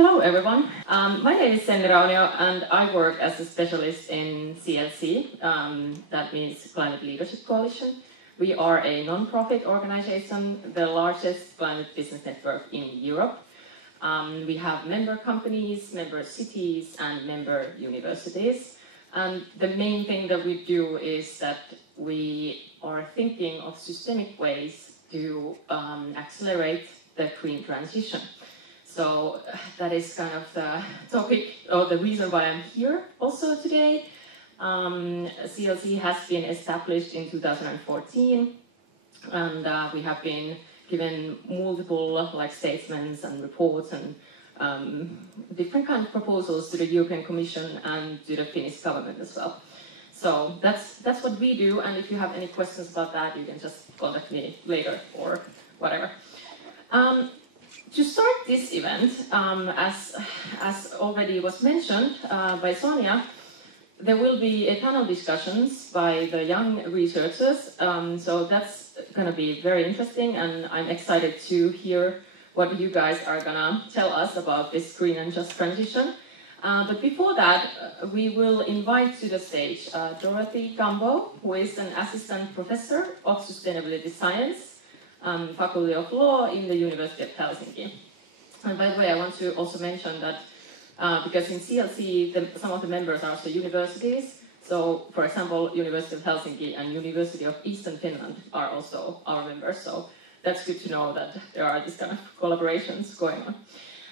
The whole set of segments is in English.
Hello everyone, my name is Senni Raunio and I work as a specialist in CLC, that means Climate Leadership Coalition. We are a non-profit organization, the largest climate business network in Europe. We have member companies, member cities and member universities. And the main thing that we do is that we are thinking of systemic ways to accelerate the green transition. So that is kind of the topic, or the reason why I'm here also today. CLC has been established in 2014, and we have been given multiple statements and reports and different kind of proposals to the European Commission and to the Finnish government as well. So that's what we do, and if you have any questions about that, you can just contact me later or whatever. To start this event, as already was mentioned by Sonia, there will be a panel discussions by the young researchers, so that's going to be very interesting, and I'm excited to hear what you guys are going to tell us about this green and just transition. But before that, we will invite to the stage Dorothy Gambo, who is an assistant professor of sustainability science, Faculty of Law in the University of Helsinki. And by the way, I want to also mention that because in CLC, some of the members are also universities. So, for example, University of Helsinki and University of Eastern Finland are also our members. So that's good to know that there are these kind of collaborations going on.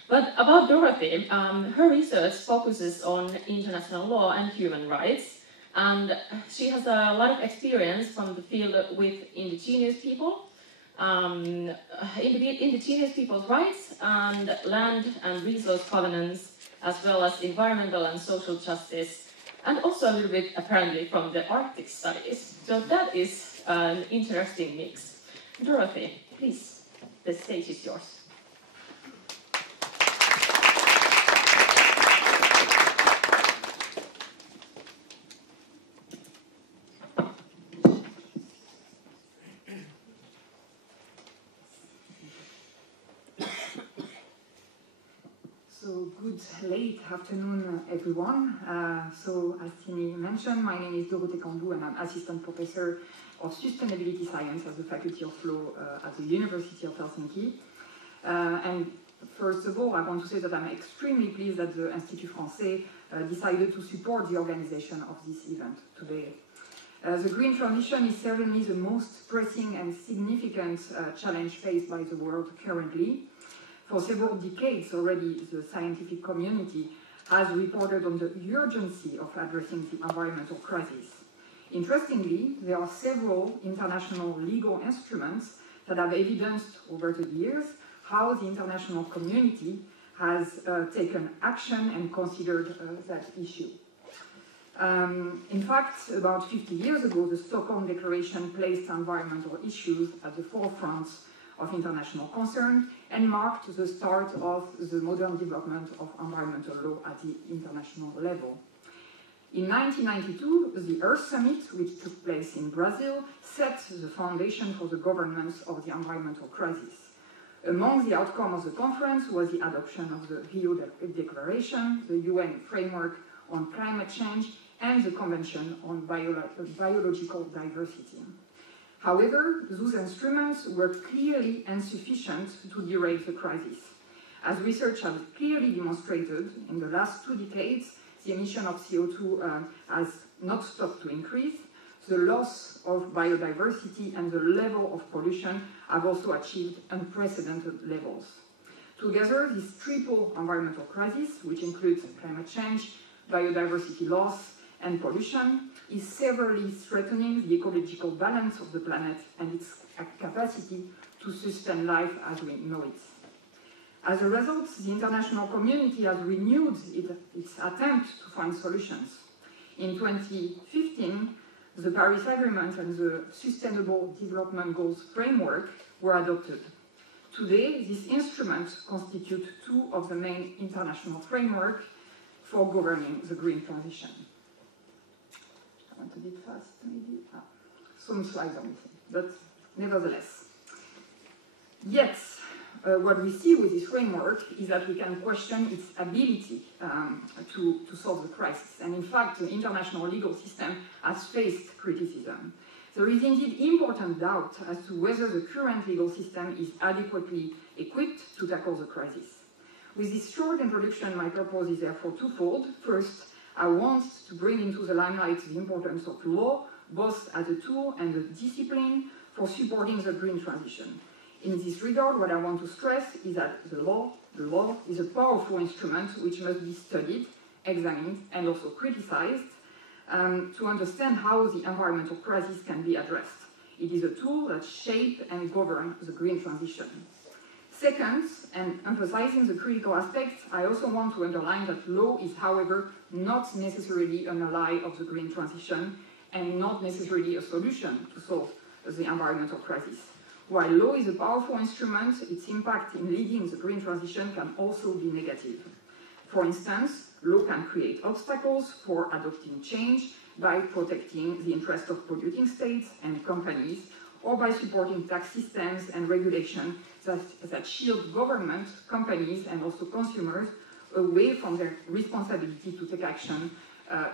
But about Dorothy, her research focuses on international law and human rights. And she has a lot of experience from the field with indigenous people. Indigenous people's rights and land and resource governance, as well as environmental and social justice, and also a little bit apparently from the Arctic studies. So that is an interesting mix. Dorothy, please, the stage is yours. So good late afternoon, everyone. So as Tini mentioned, my name is Dorothy Gambo and I'm assistant professor of sustainability science at the Faculty of Law at the University of Helsinki. And first of all, I want to say that I'm extremely pleased that the Institut français decided to support the organization of this event today. The green transition is certainly the most pressing and significant challenge faced by the world currently. For several decades already, the scientific community has reported on the urgency of addressing the environmental crisis. Interestingly, there are several international legal instruments that have evidenced over the years how the international community has taken action and considered that issue. In fact, about 50 years ago, the Stockholm Declaration placed environmental issues at the forefront of international concern and marked the start of the modern development of environmental law at the international level. In 1992, the Earth Summit, which took place in Brazil, set the foundation for the governance of the environmental crisis. Among the outcomes of the conference was the adoption of the Rio Declaration, the UN Framework on Climate Change, and the Convention on Biological Diversity. However, those instruments were clearly insufficient to derail the crisis. As research has clearly demonstrated, in the last 2 decades, the emission of CO2 has not stopped to increase. The loss of biodiversity and the level of pollution have also achieved unprecedented levels. Together, this triple environmental crisis, which includes climate change, biodiversity loss, and pollution, is severely threatening the ecological balance of the planet and its capacity to sustain life as we know it. As a result, the international community has renewed its attempt to find solutions. In 2015, the Paris Agreement and the Sustainable Development Goals framework were adopted. Today, these instruments constitute 2 of the main international frameworks for governing the green transition. I went a bit fast, maybe. Some slides are missing, but nevertheless. Yet, what we see with this framework is that we can question its ability to solve the crisis. And in fact, the international legal system has faced criticism. There is indeed important doubt as to whether the current legal system is adequately equipped to tackle the crisis. With this short introduction, my purpose is therefore twofold. First, I want to bring into the limelight the importance of law, both as a tool and a discipline for supporting the green transition. In this regard, what I want to stress is that the law is a powerful instrument which must be studied, examined, and also criticized to understand how the environmental crisis can be addressed. It is a tool that shapes and governs the green transition. Second, and emphasizing the critical aspects, I also want to underline that law is, however, not necessarily an ally of the green transition and not necessarily a solution to solve the environmental crisis. While law is a powerful instrument, its impact in leading the green transition can also be negative. For instance, law can create obstacles for adopting change by protecting the interests of polluting states and companies, or by supporting tax systems and regulation that shield government, companies, and also consumers away from their responsibility to take action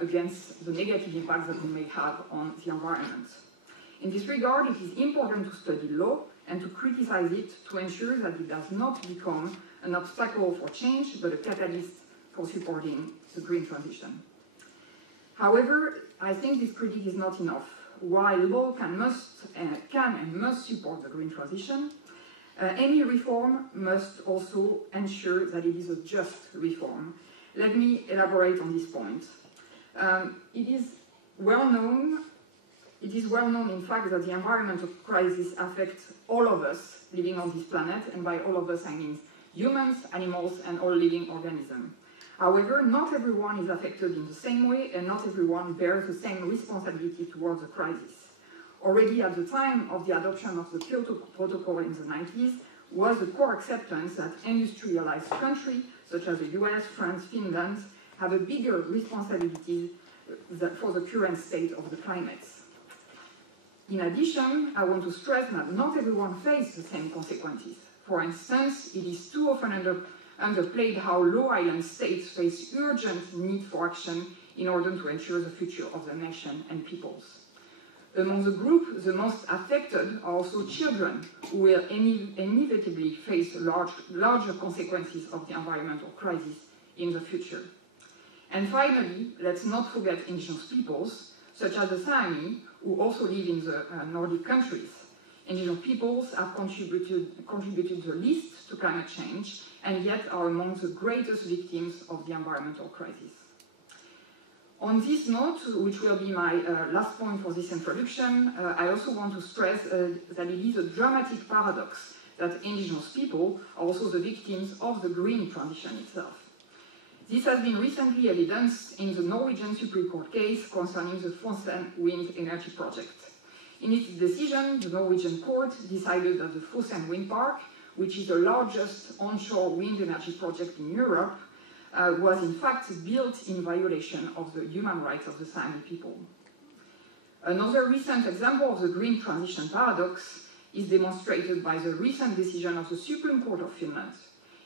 against the negative impacts that we may have on the environment. In this regard, it is important to study law and to criticize it to ensure that it does not become an obstacle for change, but a catalyst for supporting the green transition. However, I think this critique is not enough. While law can and must support the green transition, any reform must also ensure that it is a just reform. Let me elaborate on this point. It is well known, in fact, that the environmental crisis affects all of us living on this planet, and by all of us I mean humans, animals, and all living organisms. However, not everyone is affected in the same way, and not everyone bears the same responsibility towards the crisis. Already at the time of the adoption of the Kyoto Protocol in the 90s, was the core acceptance that industrialized countries, such as the US, France, Finland, have a bigger responsibility for the current state of the climate. In addition, I want to stress that not everyone faces the same consequences. For instance, it is too often underplayed how low island states face urgent need for action in order to ensure the future of the nation and peoples. Among the group, the most affected are also children, who will inevitably face larger consequences of the environmental crisis in the future. And finally, let's not forget indigenous peoples, such as the Sami, who also live in the Nordic countries. Indigenous peoples have contributed the least to climate change, and yet are among the greatest victims of the environmental crisis. On this note, which will be my last point for this introduction, I also want to stress that it is a dramatic paradox that indigenous people are also the victims of the green transition itself. This has been recently evidenced in the Norwegian Supreme Court case concerning the Français wind energy project. In its decision, the Norwegian court decided that the Fosen wind park, which is the largest onshore wind energy project in Europe, was in fact built in violation of the human rights of the Sami people. Another recent example of the green transition paradox is demonstrated by the recent decision of the Supreme Court of Finland.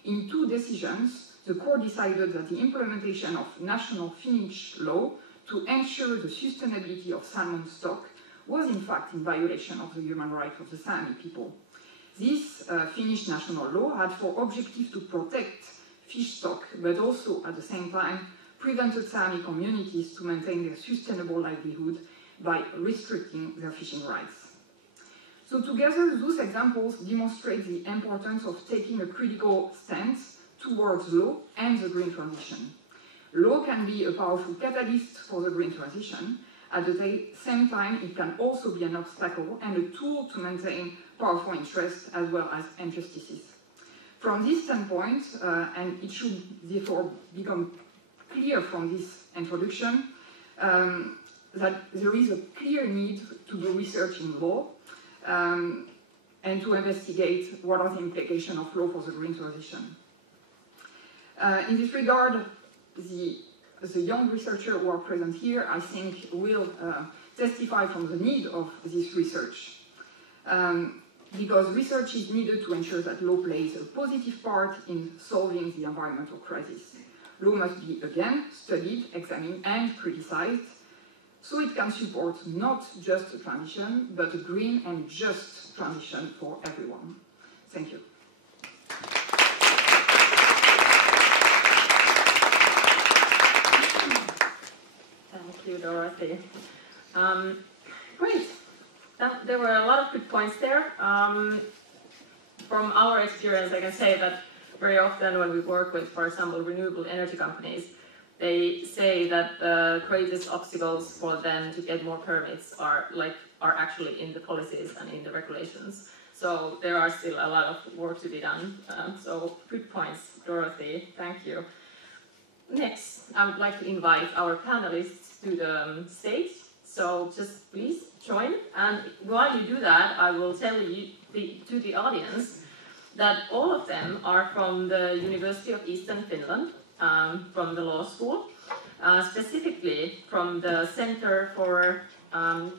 In two decisions, the court decided that the implementation of national Finnish law to ensure the sustainability of salmon stock was in fact in violation of the human rights of the Sami people. This Finnish national law had for objective to protect fish stock, but also at the same time prevented Sami communities to maintain their sustainable livelihood by restricting their fishing rights. So together, those examples demonstrate the importance of taking a critical stance towards law and the green transition. Law can be a powerful catalyst for the green transition. At the same time, it can also be an obstacle and a tool to maintain powerful interests as well as injustices. From this standpoint, and it should therefore become clear from this introduction, that there is a clear need to do research in law and to investigate what are the implications of law for the green transition. In this regard, the young researchers who are present here, I think, will testify from the need of this research. because research is needed to ensure that law plays a positive part in solving the environmental crisis. Law must be, again, studied, examined, and criticized, so it can support not just a transition, but a green and just transition for everyone. Thank you. Thank you, Dorothy. Great. There were a lot of good points there. From our experience, I can say that very often when we work with, for example, renewable energy companies, they say that the greatest obstacles for them to get more permits are actually in the policies and in the regulations. So there are still a lot of work to be done. So good points, Dorothy. Thank you. Next, I would like to invite our panelists to the stage. So just please join. And while you do that, I will tell you to the audience that all of them are from the University of Eastern Finland, from the law school, specifically from the Center for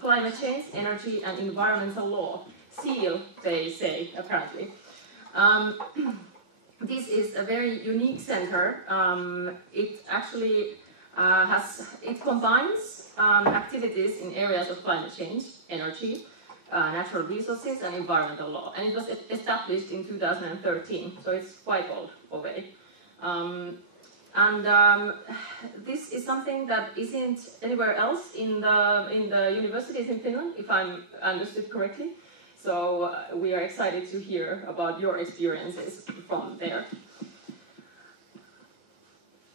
Climate Change, Energy and Environmental Law, SEAL, they say, apparently. This is a very unique center. It actually it combines activities in areas of climate change, energy, natural resources and environmental law. And it was established in 2013, so it's quite old already. This is something that isn't anywhere else in the universities in Finland, if I'm understood correctly. So we are excited to hear about your experiences from there.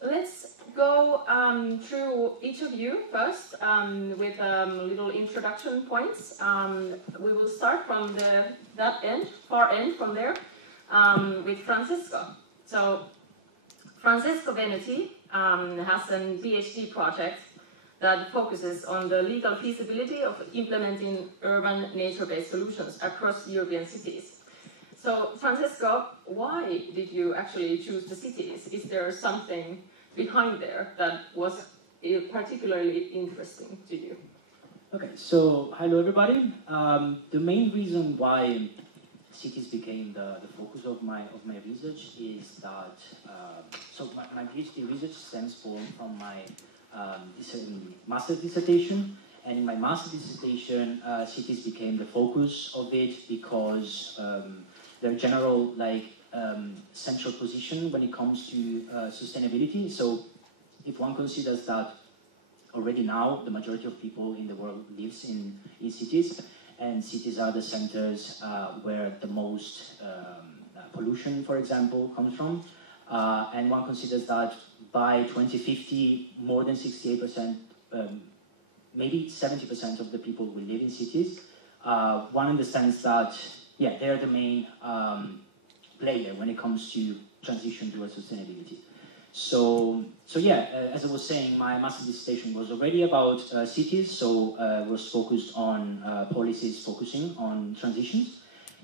Let's go through each of you first with little introduction points. We will start from far end from there, with Francesco. So Francesco Veneti has a PhD project that focuses on the legal feasibility of implementing urban nature-based solutions across European cities. So, Francesco, why did you actually choose the cities? Is there something behind there that was particularly interesting to you? Okay, so hello everybody. The main reason why cities became the focus of my research is that so my PhD research stems from my master's dissertation, and in my master's dissertation, cities became the focus of it because their general central position when it comes to sustainability. So if one considers that already now the majority of people in the world lives in cities, and cities are the centers where the most pollution, for example, comes from, and one considers that by 2050, more than 68%, maybe 70% of the people will live in cities. One understands that, yeah, they're the main player when it comes to transition towards sustainability. So yeah, as I was saying, my master's dissertation was already about cities, so was focused on policies focusing on transitions.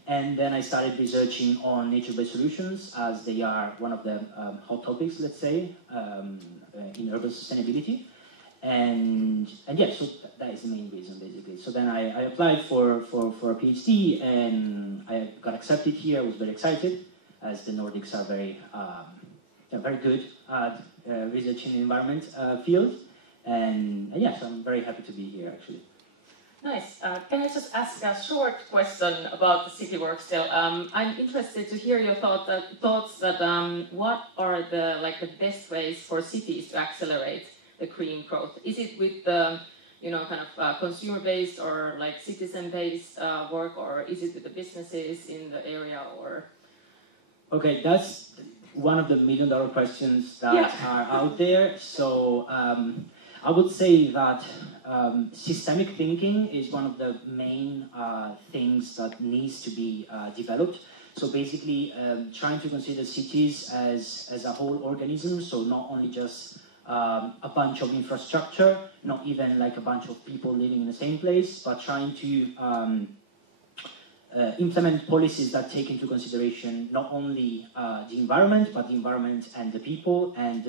And then I started researching on nature-based solutions, as they are one of the hot topics, let's say, in urban sustainability. And yeah, so that is the main reason, basically. So then I applied for a PhD, and I got accepted here. I was very excited, as the Nordics are very good at researching the environment field. And yeah, so I'm very happy to be here, actually. Nice. Can I just ask a short question about the city work still? I'm interested to hear your thoughts that what are the best ways for cities to accelerate the green growth? Is it with the consumer-based or citizen-based work, or is it with the businesses in the area, or? Okay, that's one of the million-dollar questions that are out there. So I would say that systemic thinking is one of the main things that needs to be developed. So basically, trying to consider cities as a whole organism, so not only just a bunch of infrastructure, not even like a bunch of people living in the same place, but trying to implement policies that take into consideration not only the environment, but the environment and the people, and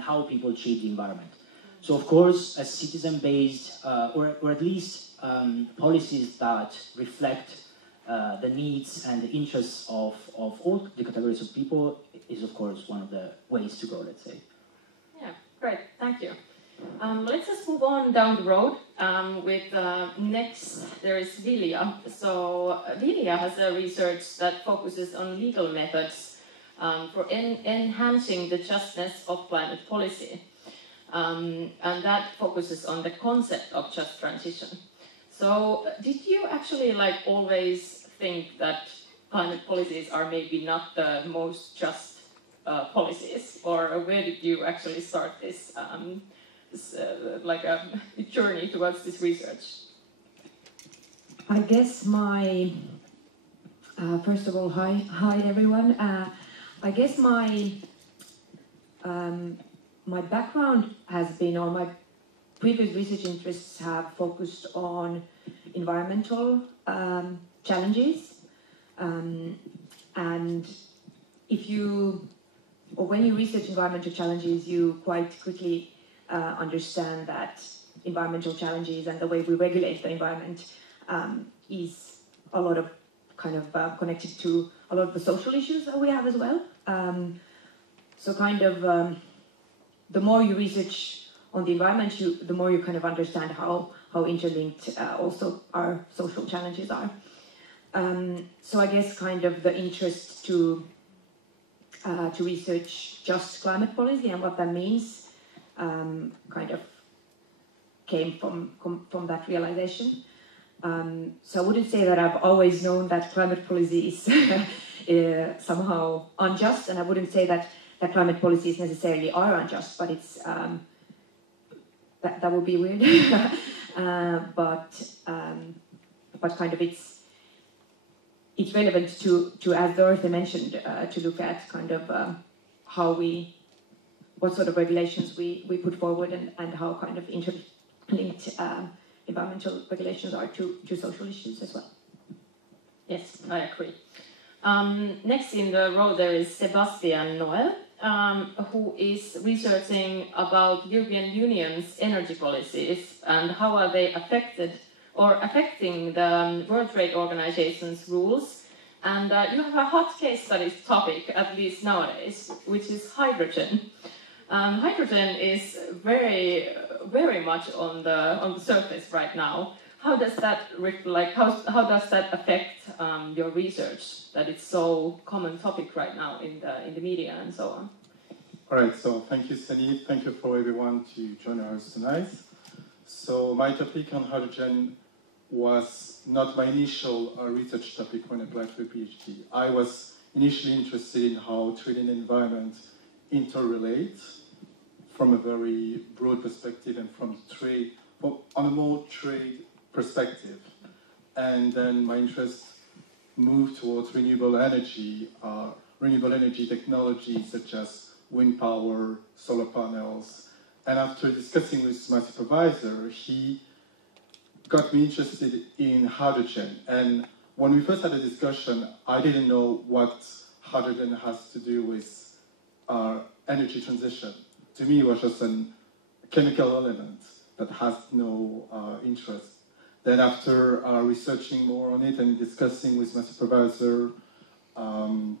how people treat the environment. So of course, a citizen-based, or at least policies that reflect the needs and the interests of all the categories of people is, of course, one of the ways to go, let's say. Yeah, great, thank you. Let's just move on down the road with next there is Vilja. So Vilja has a research that focuses on legal methods for enhancing the justness of climate policy. And that focuses on the concept of just transition. So did you actually always think that climate policies are maybe not the most just policies, or where did you actually start this a journey towards this research? I guess my first of all, hi everyone. I guess my my background has been, or my previous research interests have focused on environmental challenges, and when you research environmental challenges, you quite quickly understand that environmental challenges and the way we regulate the environment is a lot of connected to a lot of the social issues that we have as well. The more you research on the environment, the more you understand how interlinked also our social challenges are. So I guess the interest to research just climate policy and what that means came from that realization. So I wouldn't say that I've always known that climate policy is somehow unjust, and I wouldn't say that climate policies necessarily are unjust, but it's that would be weird. But it's relevant to, as Dorothy mentioned, to look at what sort of regulations we put forward and how interlinked environmental regulations are to social issues as well. Yes, I agree. Next in the row there is Sebastian Noel, who is researching about European Union's energy policies and how are they affecting the World Trade Organization's rules. And you have a hot case study topic, at least nowadays, which is hydrogen. Hydrogen is very, very much on the surface right now. How does that how does that affect your research? That it's so common topic right now in the media and so on. All right. So thank you, Sani. Thank you for everyone to join us tonight. So my topic on hydrogen was not my initial research topic when I applied for a PhD. I was initially interested in how trade and environment interrelate from a very broad perspective and from trade, on a more trade perspective. And then my interest moved towards renewable energy technologies such as wind power, solar panels. And after discussing with my supervisor, he got me interested in hydrogen. And when we first had a discussion, I didn't know what hydrogen has to do with energy transition. To me, it was just a chemical element that has no interest. Then after researching more on it and discussing with my supervisor, and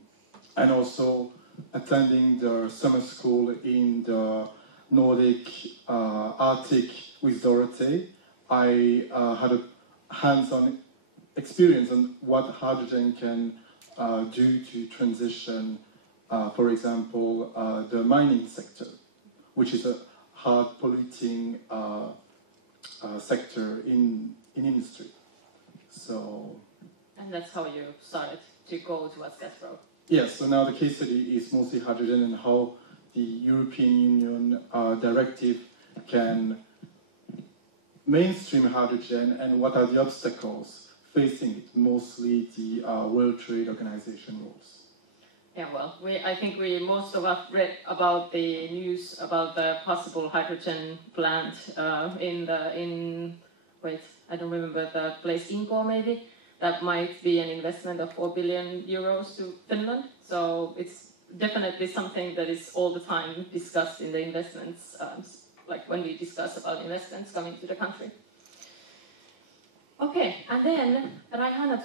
also attending the summer school in the Nordic Arctic with Dorothy, I had a hands-on experience on what hydrogen can do to transition, for example, the mining sector, which is a hard polluting sector in industry. So. And that's how you started to go towards that road. Yes. So now the case study is mostly hydrogen and how the European Union directive can mainstream hydrogen and what are the obstacles facing it, mostly the World Trade Organization rules. Yeah, well, I think most of us read about the news about the possible hydrogen plant wait, I don't remember the place, Inko maybe, that might be an investment of 4 billion euros to Finland. So it's definitely something that is all the time discussed in the investments, like when we discuss about investments coming to the country. Okay, and then Janat,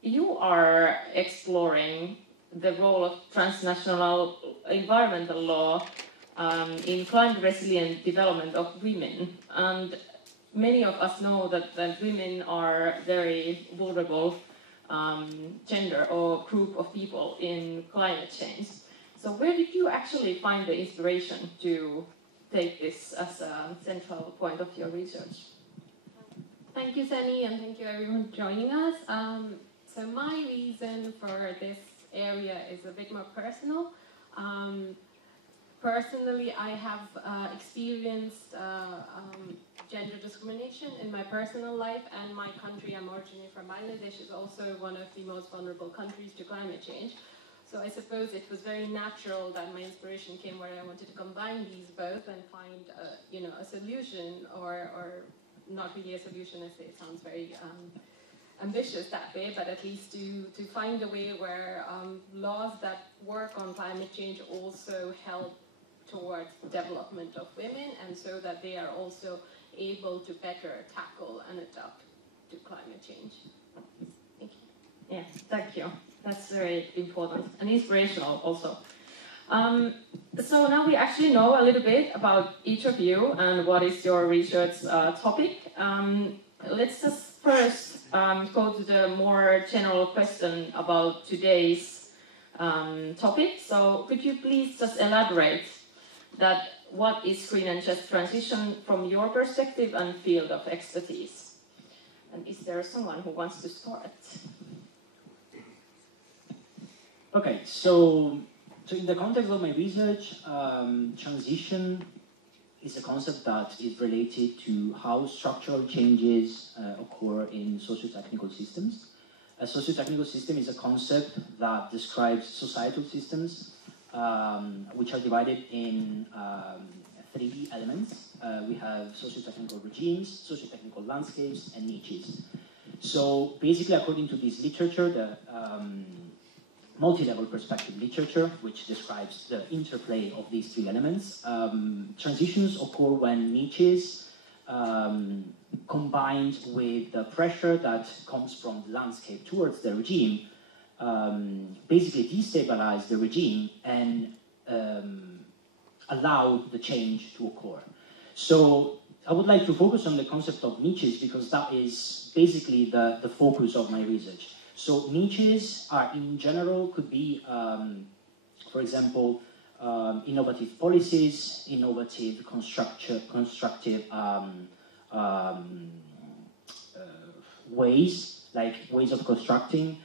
you are exploring the role of transnational environmental law in climate resilient development of women. And many of us know that women are very vulnerable gender or group of people in climate change. So where did you actually find the inspiration to take this as a central point of your research? Thank you, Seni, and thank you everyone for joining us. So my reason for this area is a bit more personal. Personally, I have experienced gender discrimination in my personal life, and my country, I'm originally from Bangladesh, is also one of the most vulnerable countries to climate change. So I suppose it was very natural that my inspiration came where I wanted to combine these both and find a solution, or not really a solution, I say it sounds very ambitious that way, but at least to find a way where laws that work on climate change also help towards development of women, and so that they are also able to better tackle and adapt to climate change. Thank you. Yes, thank you. That's very important and inspirational also. So now we actually know a little bit about each of you and what is your research topic. Let's just first go to the more general question about today's topic. So could you please just elaborate that what is green and just transition from your perspective and field of expertise? And is there someone who wants to start? Okay, so in the context of my research, transition is a concept that is related to how structural changes occur in socio-technical systems. A socio-technical system is a concept that describes societal systems which are divided in 3 elements. We have socio-technical regimes, socio-technical landscapes, and niches. So basically, according to this literature, the multi-level perspective literature, which describes the interplay of these 3 elements, transitions occur when niches combined with the pressure that comes from the landscape towards the regime basically destabilize the regime and allow the change to occur. So I would like to focus on the concept of niches because that is basically the focus of my research. So niches are, in general, could be, for example, innovative policies, innovative constructive ways, like ways of constructing,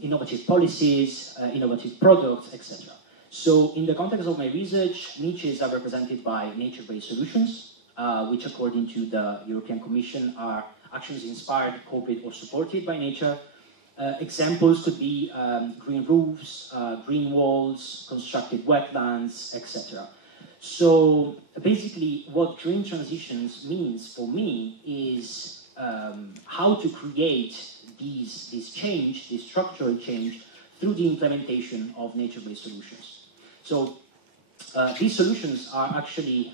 innovative policies, innovative products, etc. So in the context of my research, niches are represented by nature-based solutions, which according to the European Commission are actions inspired, copied, or supported by nature. Examples could be green roofs, green walls, constructed wetlands, etc. So basically what green transitions means for me is how to create this change, this structural change, through the implementation of nature-based solutions. So these solutions are actually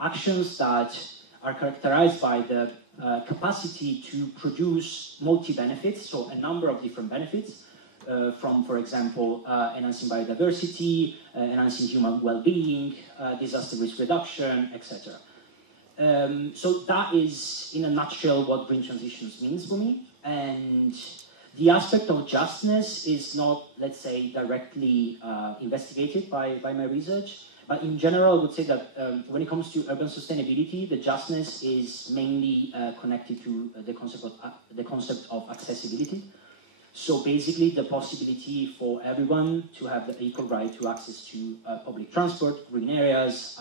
actions that are characterized by the capacity to produce multi-benefits, so a number of different benefits, from, for example, enhancing biodiversity, enhancing human well-being, disaster risk reduction, etc. So that is, in a nutshell, what green transitions means for me. And the aspect of justness is not, let's say, directly investigated by my research. But in general, I would say that when it comes to urban sustainability, the justness is mainly connected to the concept of accessibility. So basically, the possibility for everyone to have the equal right to access to public transport, green areas,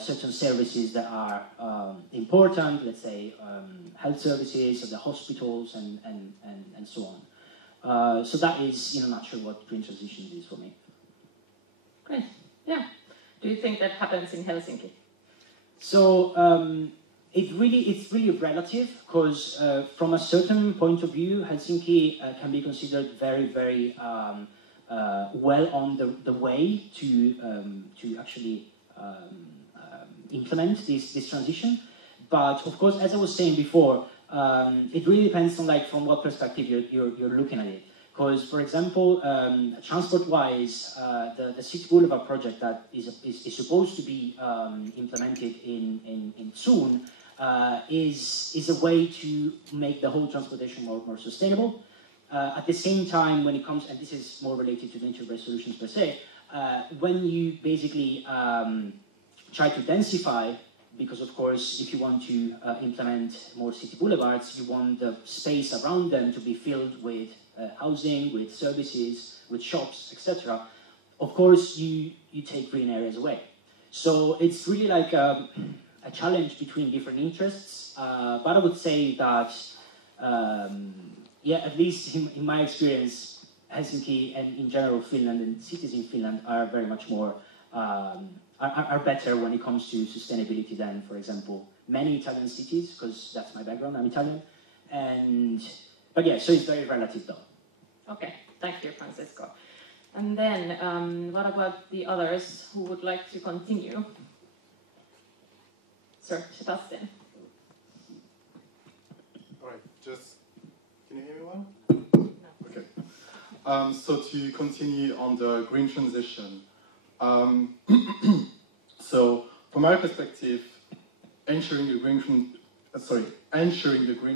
certain services that are important, let's say health services, the hospitals, and so on. So that is, in a nutshell, what green transition is for me. Great. Yeah. Do you think that happens in Helsinki? So it's really relative, because from a certain point of view, Helsinki can be considered very, very well on the way to actually implement this transition. but of course, as I was saying before, it really depends on from what perspective you're looking at it. Because, for example, transport-wise, the City Boulevard project that is supposed to be implemented in soon is a way to make the whole transportation more sustainable. At the same time, when it comes, and this is more related to nature resolutions per se, when you basically try to densify, because of course, if you want to implement more city boulevards, you want the space around them to be filled with housing, with services, with shops, etc. Of course, you take green areas away. So it's really like a challenge between different interests. But I would say that, yeah, at least in my experience, Helsinki and in general Finland and cities in Finland are very much more, are better when it comes to sustainability than, for example, many Italian cities, because that's my background, I'm Italian. But yeah, so it's very relative though. Okay, thank you, Francisco. And then, what about the others who would like to continue? Sir, Sebastian. All right, can you hear me well? Okay. So to continue on the green transition. So from my perspective, ensuring the green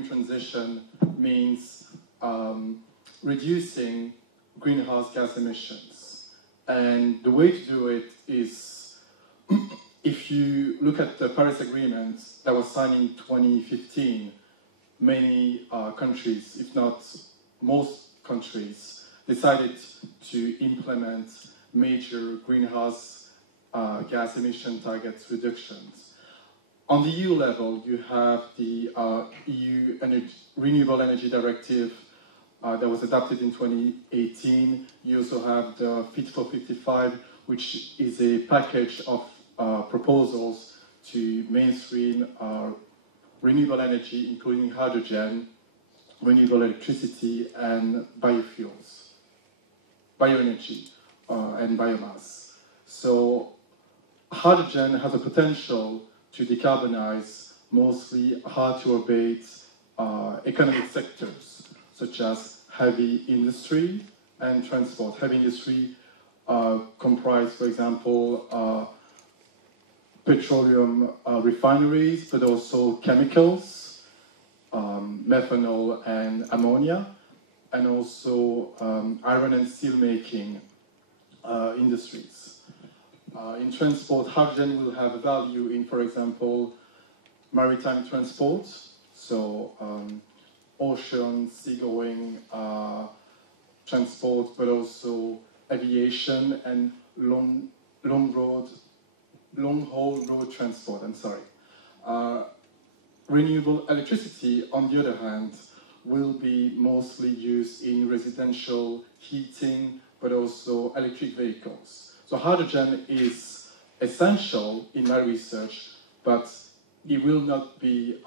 transition means reducing greenhouse gas emissions. And the way to do it is, if you look at the Paris Agreement that was signed in 2015, many countries, if not most countries, decided to implement major greenhouse gas emission target reductions. On the EU level, you have the EU Renewable Energy Directive that was adopted in 2018. You also have the Fit for 55, which is a package of proposals to mainstream renewable energy, including hydrogen, renewable electricity, and biofuels, bioenergy, and biomass. So hydrogen has a potential to decarbonize mostly hard-to-abate economic sectors, such as heavy industry and transport. Heavy industry comprise, for example, petroleum refineries, but also chemicals, methanol and ammonia, and also iron and steel making industries. In transport, hydrogen will have a value in, for example, maritime transport, so ocean, seagoing transport, but also aviation and long-haul road transport, Renewable electricity, on the other hand, will be mostly used in residential heating, but also electric vehicles. So hydrogen is essential in my research, but it will not be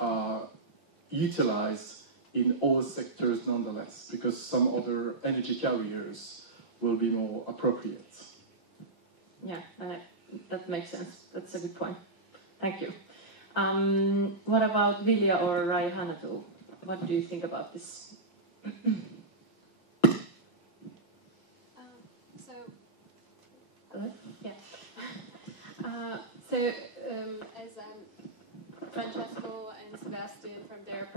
utilized in all sectors nonetheless, because some other energy carriers will be more appropriate. Yeah, that makes sense. That's a good point. Thank you. What about Vilja or Raihanatu? What do you think about this? As Francesco and Sebastian, from their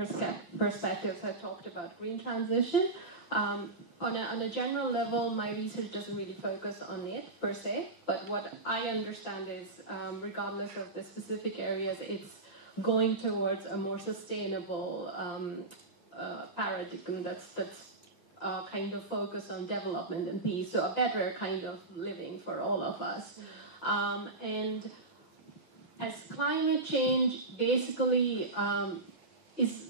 perspectives, have talked about green transition. On a general level, my research doesn't really focus on it per se, but what I understand is, regardless of the specific areas, it's going towards a more sustainable paradigm that's kind of focused on development and peace, so a better kind of living for all of us. And as climate change basically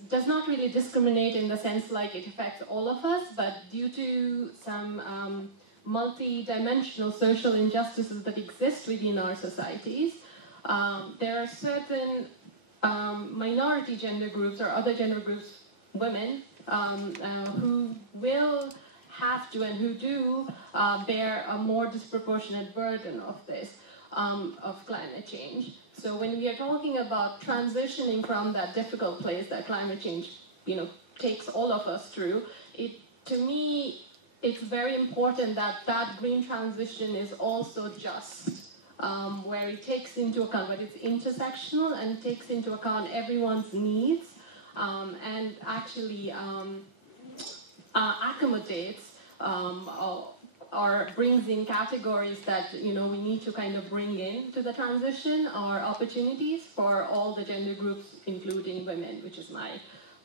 does not really discriminate in the sense like it affects all of us, but due to some multi-dimensional social injustices that exist within our societies, there are certain minority gender groups or other gender groups, women, who will have to and who do bear a more disproportionate burden of this, of climate change. So when we are talking about transitioning from that difficult place that climate change, takes all of us through, to me, it's very important that that green transition is also just, where it takes into account, but it's intersectional and takes into account everyone's needs, and actually accommodates or brings in categories that we need to kind of bring in to the transition, or opportunities for all the gender groups, including women, which is my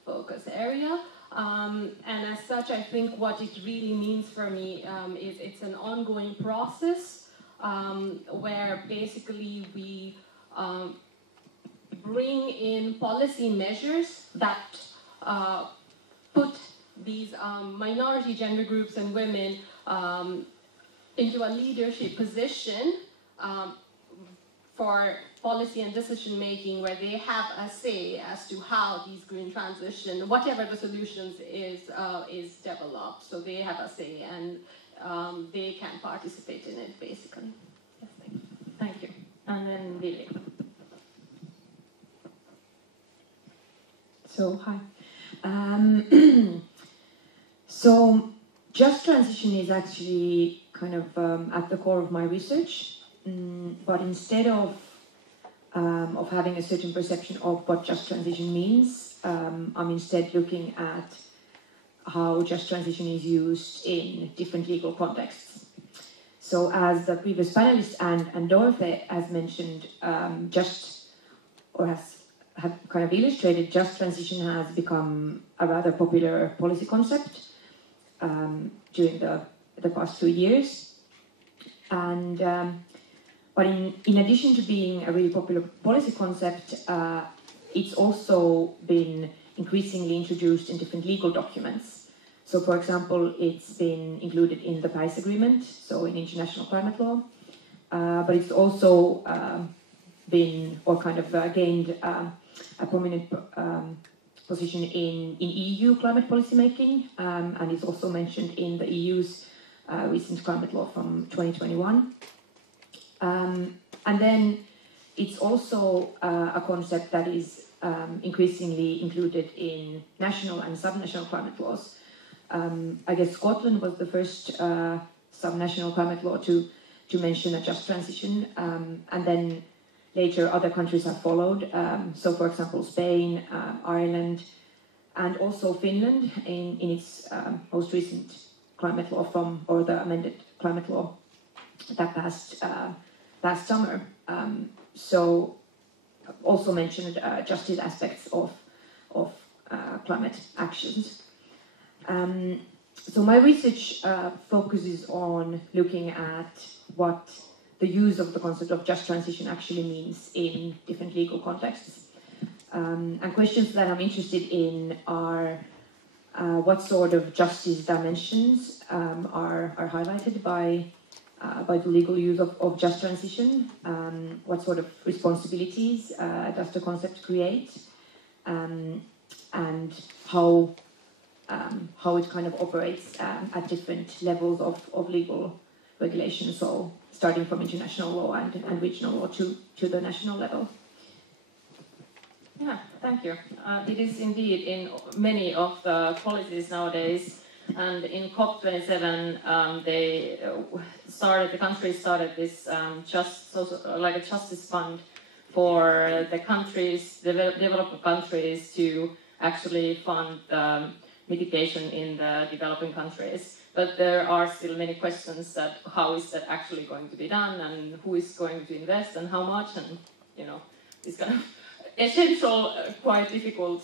focus area. And as such, I think what it really means for me is it's an ongoing process where basically we bring in policy measures that put these minority gender groups and women into a leadership position for policy and decision making, where they have a say as to how these green transition, whatever the solutions is developed. So they have a say, and they can participate in it, basically. Yes, thank you. And then Lily. So hi. So just transition is actually kind of at the core of my research, but instead of having a certain perception of what just transition means, I'm instead looking at how just transition is used in different legal contexts. So as the previous panelist and Dorothy has mentioned, have kind of illustrated, just transition has become a rather popular policy concept during the past few years. And but in addition to being a really popular policy concept, it's also been increasingly introduced in different legal documents. So, for example, it's been included in the Paris Agreement, so in international climate law, but it's also been, or kind of gained a prominent position in EU climate policy making, and it's also mentioned in the EU's recent climate law from 2021. And then it's also a concept that is increasingly included in national and subnational climate laws. I guess Scotland was the first subnational climate law to mention a just transition, and then later other countries have followed. So, for example, Spain, Ireland, and also Finland in its most recent climate law or the amended climate law that passed last summer. So also mentioned justice aspects of climate actions. So my research focuses on looking at what the use of the concept of just transition actually means in different legal contexts. And questions that I'm interested in are what sort of justice dimensions are highlighted by the legal use of just transition, what sort of responsibilities does the concept create, and how it kind of operates at different levels of legal regulation, so starting from international law and regional law to the national level. Yeah, thank you. It is indeed in many of the policies nowadays, and in COP27, the countries started this like a justice fund for the countries, developing countries, to actually fund mitigation in the developing countries. But there are still many questions that how is that actually going to be done, and who is going to invest, and how much, and these kind of essential, quite difficult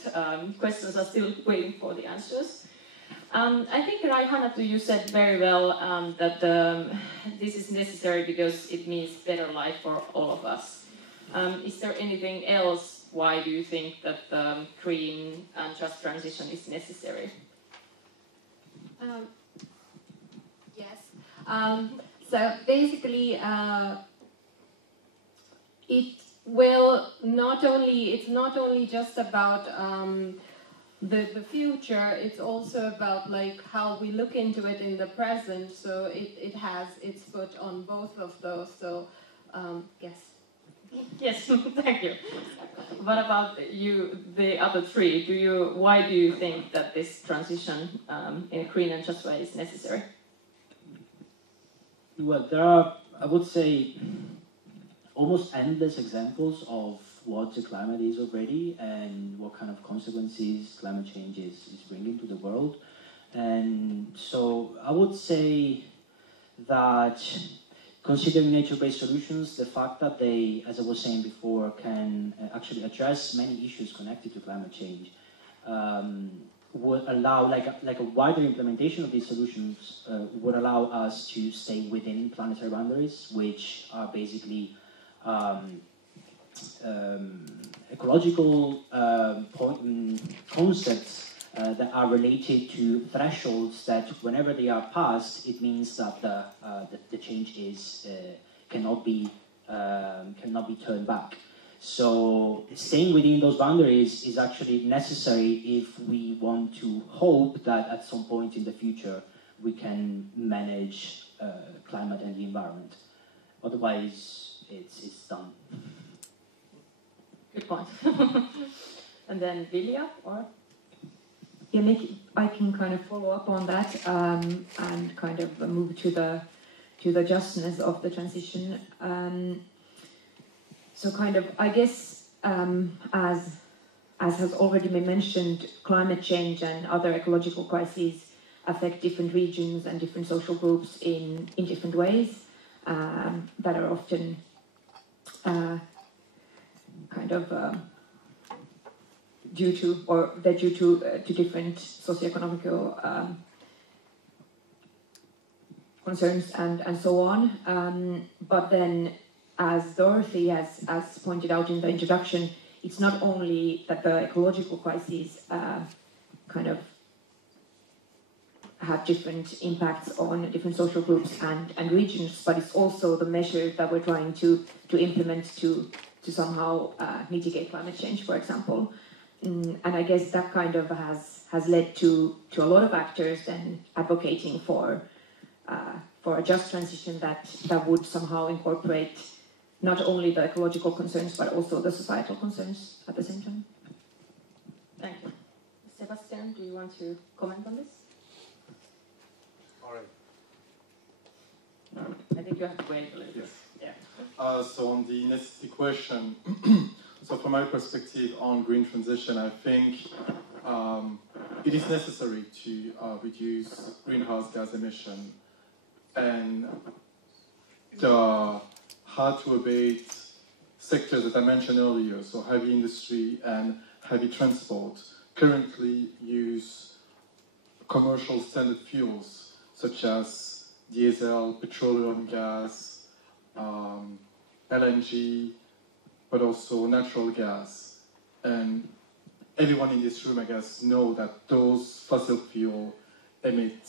questions are still waiting for the answers. I think, Raihanatu, you said very well that this is necessary because it means better life for all of us. Is there anything else? Why do you think that the green and just transition is necessary? Yes. So basically, it's not only just about the future, it's also about like how we look into it in the present. So it has its foot on both of those. So yes. Yes, thank you. What about you, the other three? Why do you think that this transition in a green and just way is necessary? Well, there are, I would say, almost endless examples of what the climate is already and what kind of consequences climate change is bringing to the world. And so I would say that considering nature-based solutions, the fact that they, as I was saying before, can actually address many issues connected to climate change would allow, like a wider implementation of these solutions would allow us to stay within planetary boundaries, which are basically ecological concepts that are related to thresholds that, whenever they are passed, it means that the change is cannot be turned back. So staying within those boundaries is actually necessary if we want to hope that at some point in the future we can manage climate and the environment. Otherwise, it's done. Good point. And then Vilja, or? Yeah, I can kind of follow up on that and kind of move to the justness of the transition. So kind of, I guess, as has already been mentioned, climate change and other ecological crises affect different regions and different social groups in different ways that are often kind of due to different socioeconomic concerns and so on. But then, as Dorothy has pointed out in the introduction, it's not only that the ecological crises kind of have different impacts on different social groups and regions, but it's also the measures that we're trying to implement to somehow mitigate climate change, for example. And I guess that kind of has led to a lot of actors then advocating for a just transition that would somehow incorporate not only the ecological concerns but also the societal concerns at the same time. Thank you. Sebastian, do you want to comment on this? All right. I think you have to wait a little bit. Yes. Yeah. So on the necessity question, so from my perspective on green transition, I think it is necessary to reduce greenhouse gas emission and the hard to abate sectors that I mentioned earlier, so heavy industry and heavy transport, currently use commercial standard fuels such as diesel, petroleum gas, LNG, but also natural gas. And everyone in this room, I guess, know that those fossil fuels emit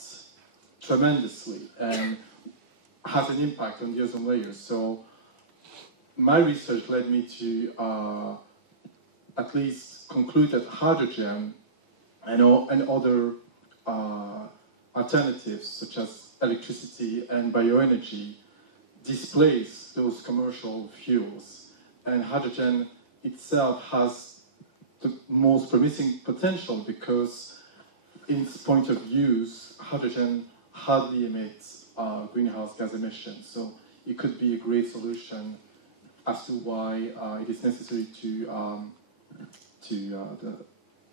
tremendously and has an impact on the ozone layer. So my research led me to at least conclude that hydrogen and other alternatives such as electricity and bioenergy displace those commercial fuels. And hydrogen itself has the most promising potential because in its point of use, hydrogen hardly emits greenhouse gas emissions. So it could be a great solution as to why it is necessary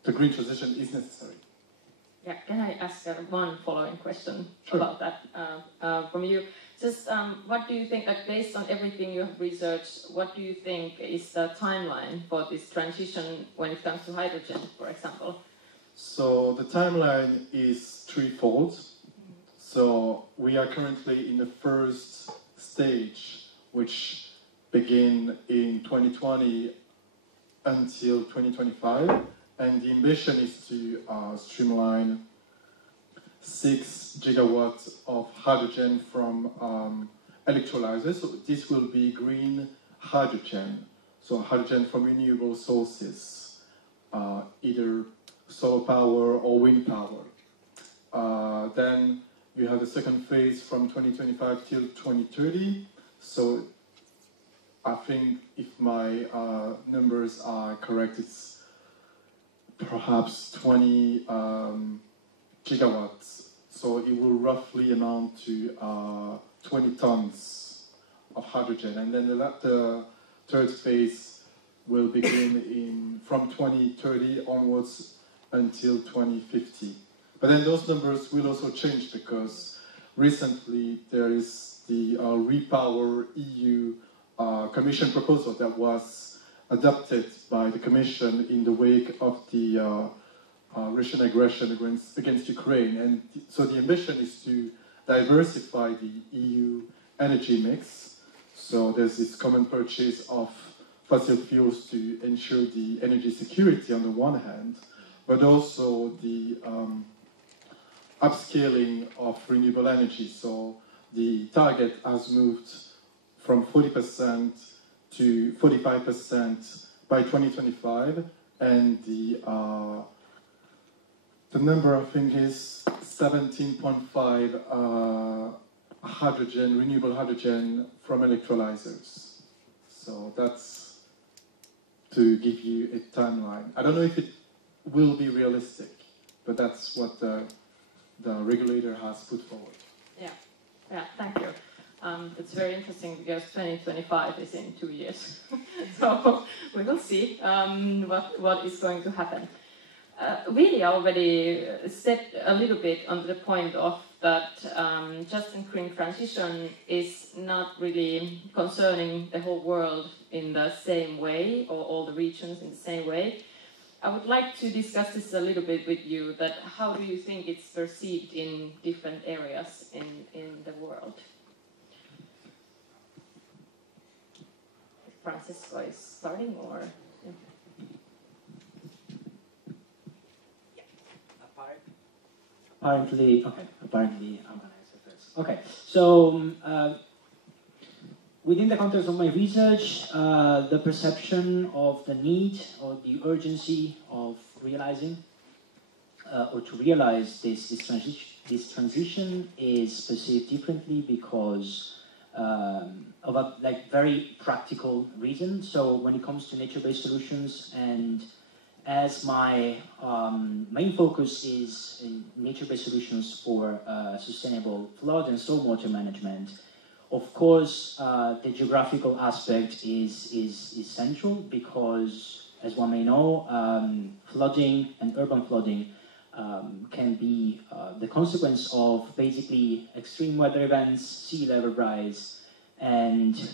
the green transition is necessary. Yeah, can I ask one following question Sure. about that from you? Just what do you think, like, based on everything you have researched, what do you think is the timeline for this transition when it comes to hydrogen, for example? So the timeline is threefold. So we are currently in the first stage, which begin in 2020 until 2025, and the ambition is to streamline 6 gigawatts of hydrogen from electrolyzers. So this will be green hydrogen, so hydrogen from renewable sources, either solar power or wind power. Then you have the second phase from 2025 till 2030. So I think if my numbers are correct, it's perhaps 20 gigawatts. So it will roughly amount to 20 tons of hydrogen. And then the third phase will begin from 2030 onwards until 2050. But then those numbers will also change because recently there is the Repower EU Commission proposal that was adopted by the Commission in the wake of the Russian aggression against Ukraine. And so the ambition is to diversify the EU energy mix. So there's this common purchase of fossil fuels to ensure the energy security on the one hand, but also the upscaling of renewable energy. So the target has moved from 40% to 45% by 2025, and the number I think is 17.5 renewable hydrogen from electrolyzers. So that's to give you a timeline. I don't know if it will be realistic, but that's what the regulator has put forward. Yeah, thank you. It's very interesting because 2025 is in 2 years. So we will see what is going to happen. Really already stepped a little bit on the point of that just and green transition is not really concerning the whole world in the same way, or all the regions in the same way. I would like to discuss this a little bit with you, that how do you think it's perceived in different areas in the world? Francisco is starting, or? Apparently, I'm gonna answer first. Okay, so within the context of my research, the perception of the need or the urgency of realizing or to realize this transition is perceived differently because of a very practical reason. So when it comes to nature-based solutions, and as my main focus is in nature-based solutions for sustainable flood and stormwater management, of course, the geographical aspect is essential because, as one may know, flooding and urban flooding can be the consequence of basically extreme weather events, sea level rise, and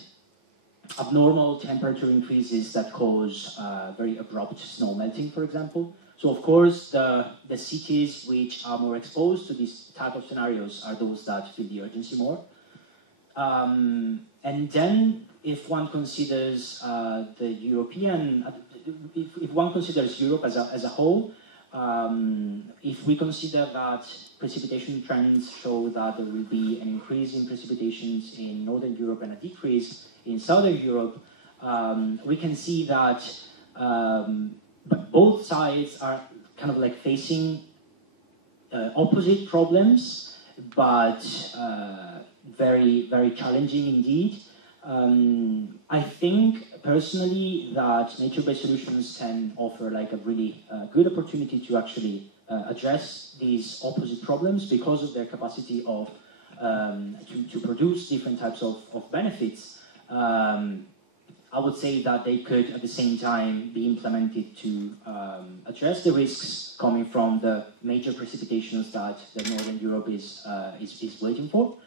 abnormal temperature increases that cause very abrupt snow melting, for example. So, of course, the cities which are more exposed to these type of scenarios are those that feel the urgency more. And then, if one considers if one considers Europe as a whole, if we consider that precipitation trends show that there will be an increase in precipitations in Northern Europe and a decrease in Southern Europe, we can see that both sides are kind of facing opposite problems, but very, very challenging indeed. I think personally that nature-based solutions can offer a really good opportunity to actually address these opposite problems because of their capacity of to produce different types of benefits. I would say that they could at the same time be implemented to address the risks coming from the major precipitations that Northern Europe is waiting for,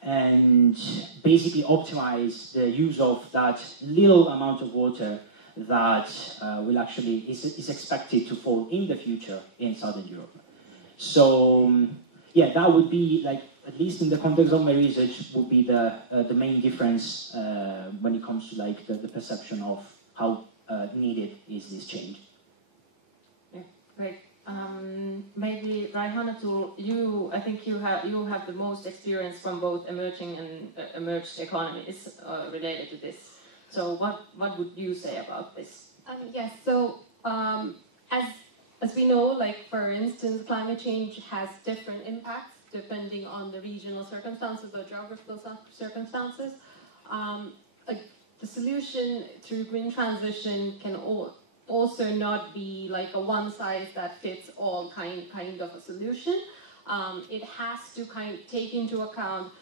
and basically optimize the use of that little amount of water that is expected to fall in the future in Southern Europe. So yeah, that would be at least in the context of my research, would be the main difference when it comes to the perception of how needed is this change. Yeah, great. Maybe Raihanatu, I think you have the most experience from both emerging and emerged economies related to this. So what would you say about this? Yes. So as we know, for instance, climate change has different impacts depending on the regional circumstances or geographical circumstances. The solution through green transition can also not be like a one-size-that-fits-all kind of a solution. It has to kind of take into account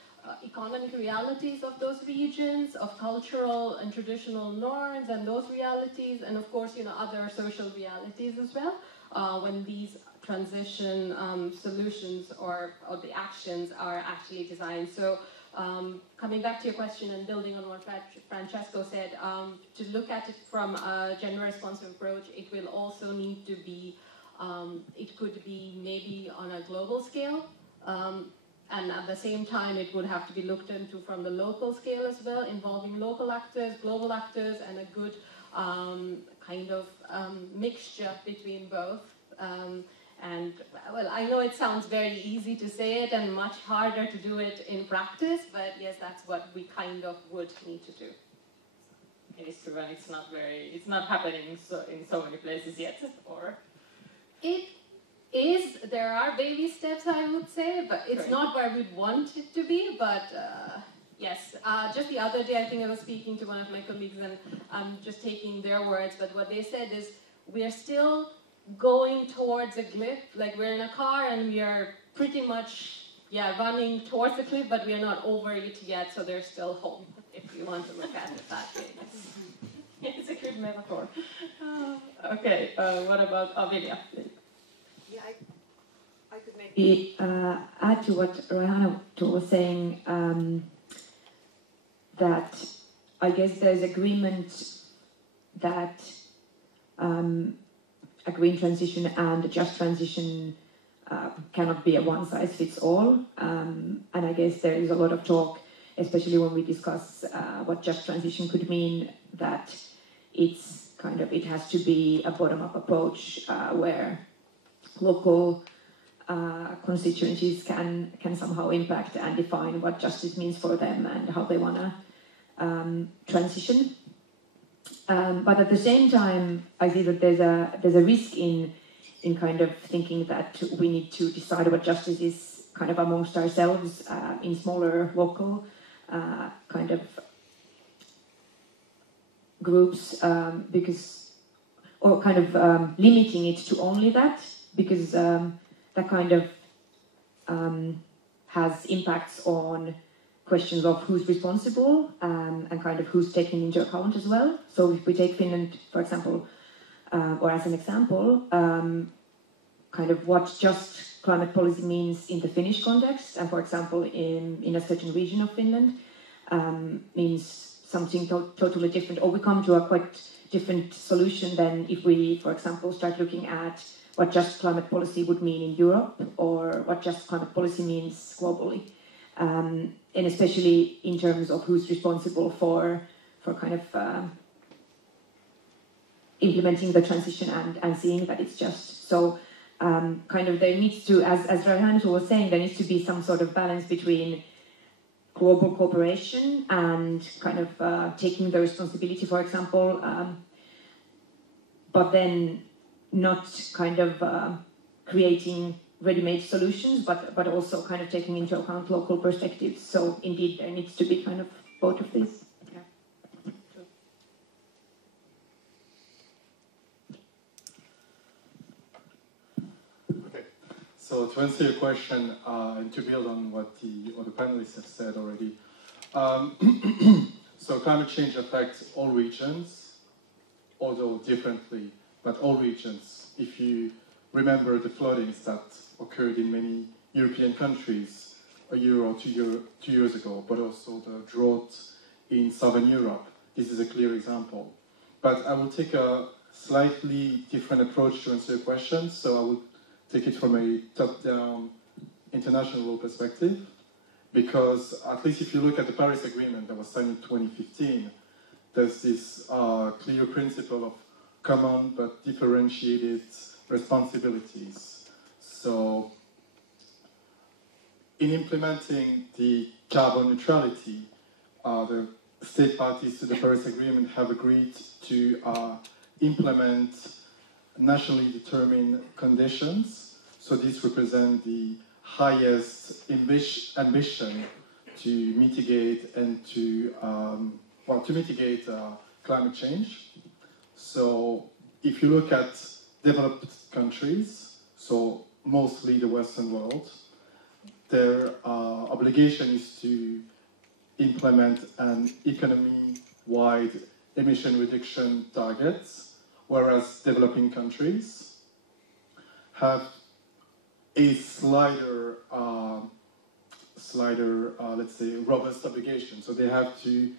economic realities of those regions, of cultural and traditional norms and those realities, and of course, other social realities as well, when these transition solutions or the actions are actually designed. So coming back to your question and building on what Francesco said, to look at it from a gender-responsive approach, it will also need to be, it could be maybe on a global scale, and at the same time it would have to be looked into from the local scale as well, involving local actors, global actors, and a good kind of mixture between both. And well, I know it sounds very easy to say it and much harder to do it in practice, but yes, that's what we kind of would need to do. It is true, and it's not happening in so many places yet, or? It is, there are baby steps, I would say, but it's not where we'd want it to be, but yes. Just the other day, I think I was speaking to one of my colleagues, and I'm just taking their words, but what they said is, we are still going towards a cliff, like we're in a car and we are pretty much, running towards the cliff, but we are not over it yet, so there's still hope, if you want to look at it that way. It's a good metaphor. Okay, what about Avinia? Yeah, I could maybe add to what Rayhana was saying, that I guess there's agreement that a green transition and a just transition cannot be a one-size-fits-all, and I guess there is a lot of talk, especially when we discuss what just transition could mean, that it's kind of, it has to be a bottom-up approach where local constituencies can somehow impact and define what justice means for them and how they want to transition. But at the same time, I see that there's a risk in kind of thinking that we need to decide what justice is kind of amongst ourselves in smaller local kind of groups, because, or kind of limiting it to only that, because that kind of has impacts on questions of who's responsible and kind of who's taken into account as well. So if we take Finland, for example, or as an example, kind of what just climate policy means in the Finnish context, and for example in a certain region of Finland, means something totally different, or we come to a quite different solution than if we, for example, start looking at what just climate policy would mean in Europe, or what just climate policy means globally. And especially in terms of who's responsible for kind of implementing the transition and seeing that it's just. So kind of there needs to, as Rayhana was saying, there needs to be some sort of balance between global cooperation and kind of taking the responsibility, for example, but then not kind of creating ready-made solutions, but also kind of taking into account local perspectives. So indeed, there needs to be kind of both of these. Yeah. Okay. So to answer your question and to build on what the other panelists have said already, so climate change affects all regions, although differently, but all regions. If you remember the floodings that occurred in many European countries a year or 2 years ago, but also the drought in Southern Europe. This is a clear example. But I will take a slightly different approach to answer your question. So I would take it from a top-down international perspective, because at least if you look at the Paris Agreement that was signed in 2015, there's this clear principle of common but differentiated responsibilities. So, in implementing the carbon neutrality, the state parties to the Paris Agreement have agreed to implement nationally determined conditions. So these represent the highest ambition to mitigate and to well, to mitigate climate change. So if you look at developed countries, so mostly the Western world, their obligation is to implement an economy-wide emission reduction targets, whereas developing countries have a slighter, let's say, robust obligation. So they have to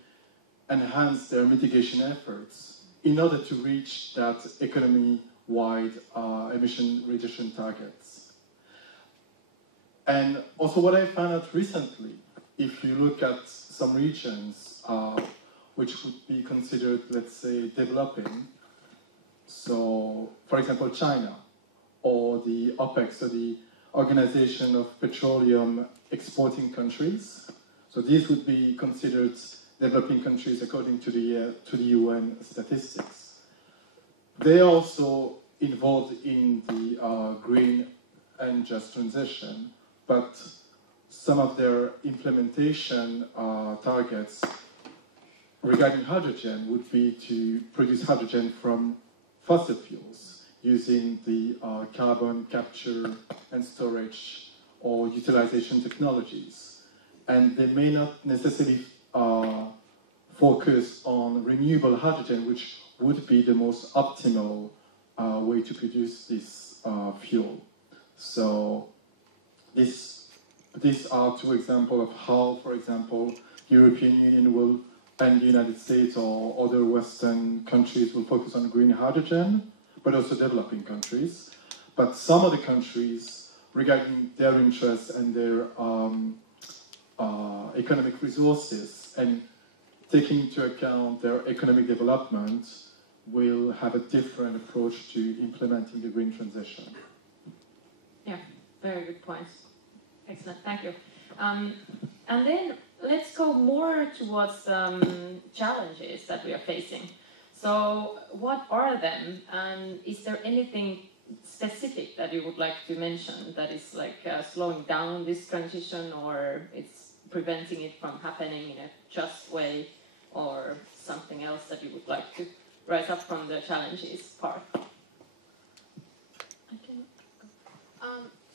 enhance their mitigation efforts in order to reach that economy-wide emission reduction targets. And also what I found out recently, if you look at some regions which would be considered, let's say, developing, so for example China, or the OPEC, so the Organization of Petroleum Exporting Countries. So these would be considered developing countries according to the UN statistics. They are also involved in the green and just transition, but some of their implementation targets regarding hydrogen would be to produce hydrogen from fossil fuels using the carbon capture and storage or utilization technologies. And they may not necessarily focus on renewable hydrogen, which would be the most optimal way to produce this fuel. So these are two examples of how, for example, European Union will, and the United States or other Western countries will focus on green hydrogen, but also developing countries. But some of the countries, regarding their interests and their economic resources, and taking into account their economic development, will have a different approach to implementing the green transition. Yeah, very good points. Excellent, thank you. And then let's go more towards challenges that we are facing. So what are them, and is there anything specific that you would like to mention that is like slowing down this transition, or it's preventing it from happening in a just way, or something else that you would like to rise up from the challenges part?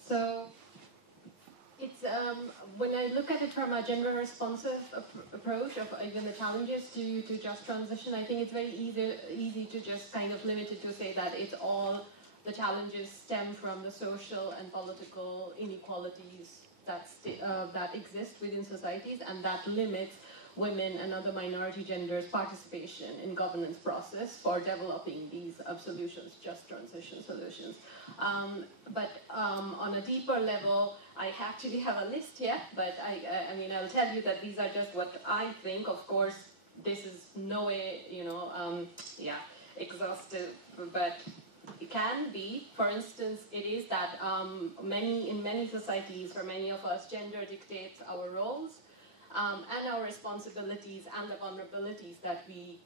So it's when I look at it from a gender responsive approach of even the challenges to just transition, I think it's very easy to just kind of limit it to say that it's all the challenges stem from the social and political inequalities that exist within societies, and that limits women and other minority genders' participation in governance process for developing these solutions, just transition solutions. But on a deeper level, I actually have a list here, but I mean, I'll tell you that these are just what I think. Of course, this is no way, exhaustive, but it can be. For instance, it is that in many societies, for many of us, gender dictates our roles and our responsibilities and the vulnerabilities that we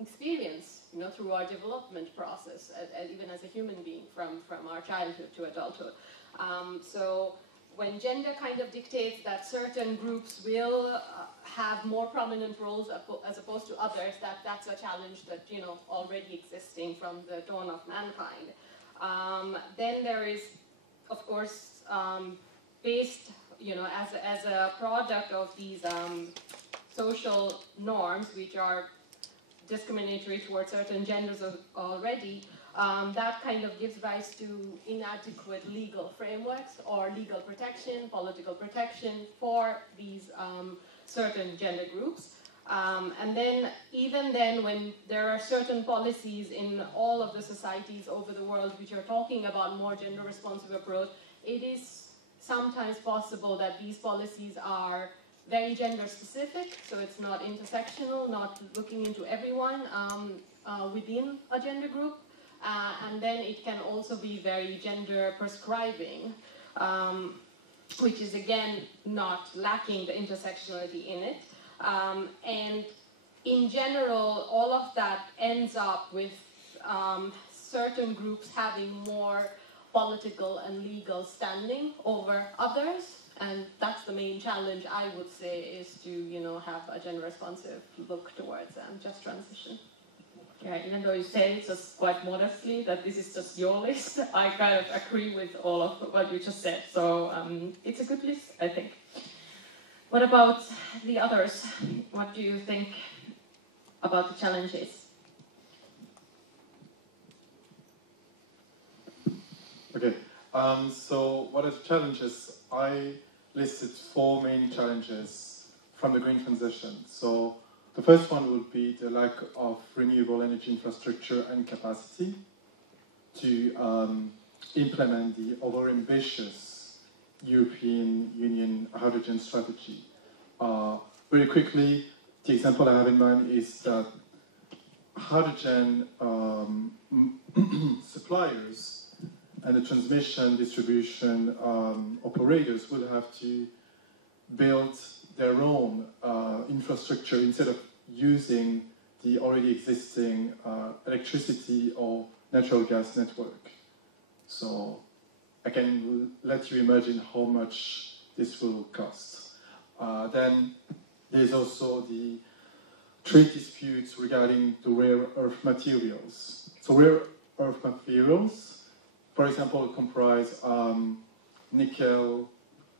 experience, through our development process, even as a human being, from our childhood to adulthood. So when gender kind of dictates that certain groups will have more prominent roles as opposed to others, that's a challenge that already existing from the dawn of mankind. Then there is, of course, based as a product of these social norms, which are discriminatory towards certain genders already, that kind of gives rise to inadequate legal frameworks or legal protection, political protection for these certain gender groups. And then, even then, when there are certain policies in all of the societies over the world which are talking about more gender responsive approach, it is sometimes possible that these policies are very gender specific, so it's not intersectional, not looking into everyone within a gender group. And then it can also be very gender prescribing, which is again not lacking the intersectionality in it. And in general, all of that ends up with certain groups having more political and legal standing over others, And that's the main challenge, I would say, is to, you know, have a gender responsive look towards just transition. Yeah, even though you say just quite modestly that this is just your list, I kind of agree with all of what you just said. So it's a good list, I think. What about the others? What do you think about the challenges? Okay, so what are the challenges? I listed 4 main challenges from the green transition. So the first one would be the lack of renewable energy infrastructure and capacity to implement the overambitious European Union hydrogen strategy. Very quickly, the example I have in mind is that hydrogen suppliers and the transmission distribution operators will have to build their own infrastructure instead of using the already existing electricity or natural gas network. So I can let you imagine how much this will cost. Then there's also the trade disputes regarding the rare earth materials. So rare earth materials, for example, comprise nickel,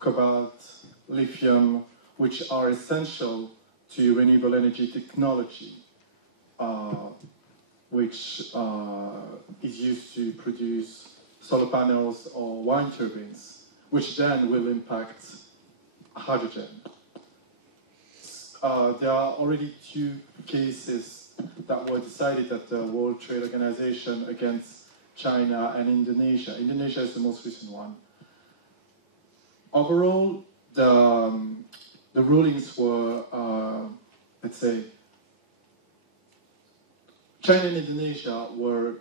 cobalt, lithium, which are essential to renewable energy technology, which is used to produce solar panels or wind turbines, which then will impact hydrogen. There are already 2 cases that were decided at the World Trade Organization against China and Indonesia. Indonesia is the most recent one. Overall, the rulings were, let's say, China and Indonesia were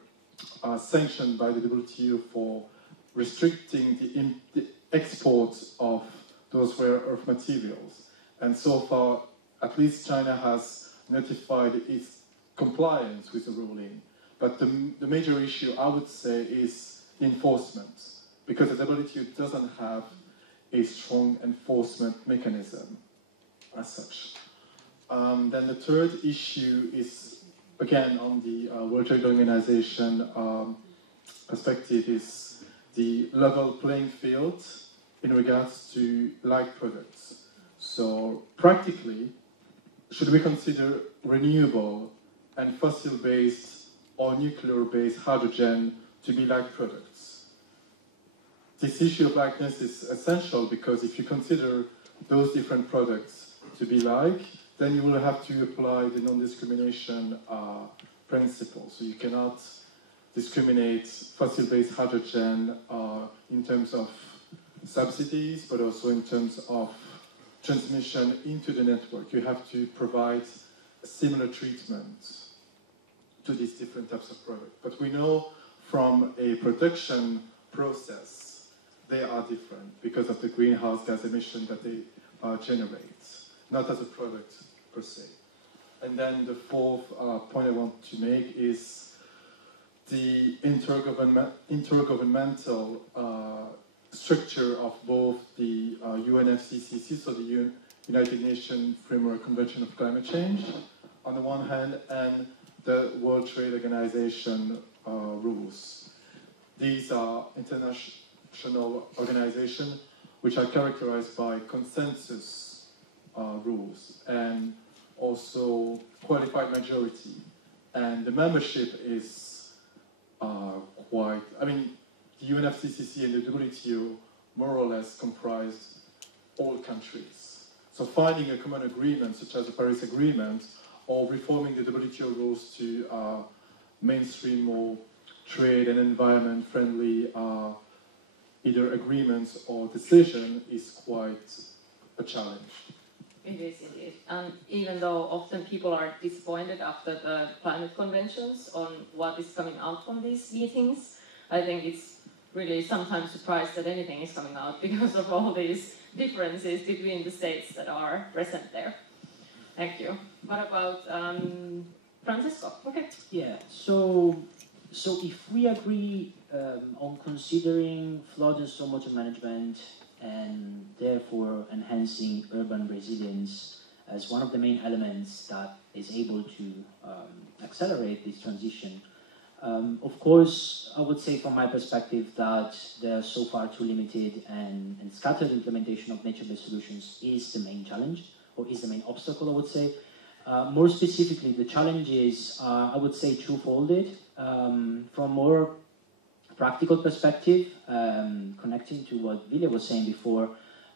sanctioned by the WTO for restricting the exports of those rare earth materials. And so far, at least China has notified its compliance with the ruling. But the major issue, I would say, is enforcement, because the WTO doesn't have a strong enforcement mechanism as such. Then the third issue is, again, on the World Trade Organization perspective, is the level playing field in regards to like products. So practically, should we consider renewable and fossil-based or nuclear-based hydrogen to be like products? This issue of likeness is essential because if you consider those different products to be like, then you will have to apply the non-discrimination principle. So you cannot discriminate fossil-based hydrogen in terms of subsidies, but also in terms of transmission into the network. You have to provide a similar treatment to these different types of products. But we know from a production process, they are different because of the greenhouse gas emission that they generate, not as a product per se. And then the fourth point I want to make is the intergovernmental structure of both the UNFCCC, so the United Nations Framework Convention of Climate Change, on the one hand, and the World Trade Organization rules. These are international organizations which are characterized by consensus rules and also qualified majority. And the membership is quite, I mean, the UNFCCC and the WTO more or less comprise all countries. So finding a common agreement, such as the Paris Agreement, or reforming the WTO rules to mainstream more trade and environment-friendly either agreements or decision is quite a challenge. It is indeed. And even though often people are disappointed after the climate conventions on what is coming out from these meetings, I think it's really sometimes surprised that anything is coming out because of all these differences between the states that are present there. Thank you. What about Francisco? Okay. Yeah, so if we agree on considering flood and stormwater management and therefore enhancing urban resilience as one of the main elements that is able to accelerate this transition. Of course, I would say from my perspective that there are so far too limited and scattered implementation of nature-based solutions is the main challenge, or is the main obstacle, I would say. More specifically, the challenge is, I would say, twofolded. From more practical perspective, connecting to what Vilja was saying before,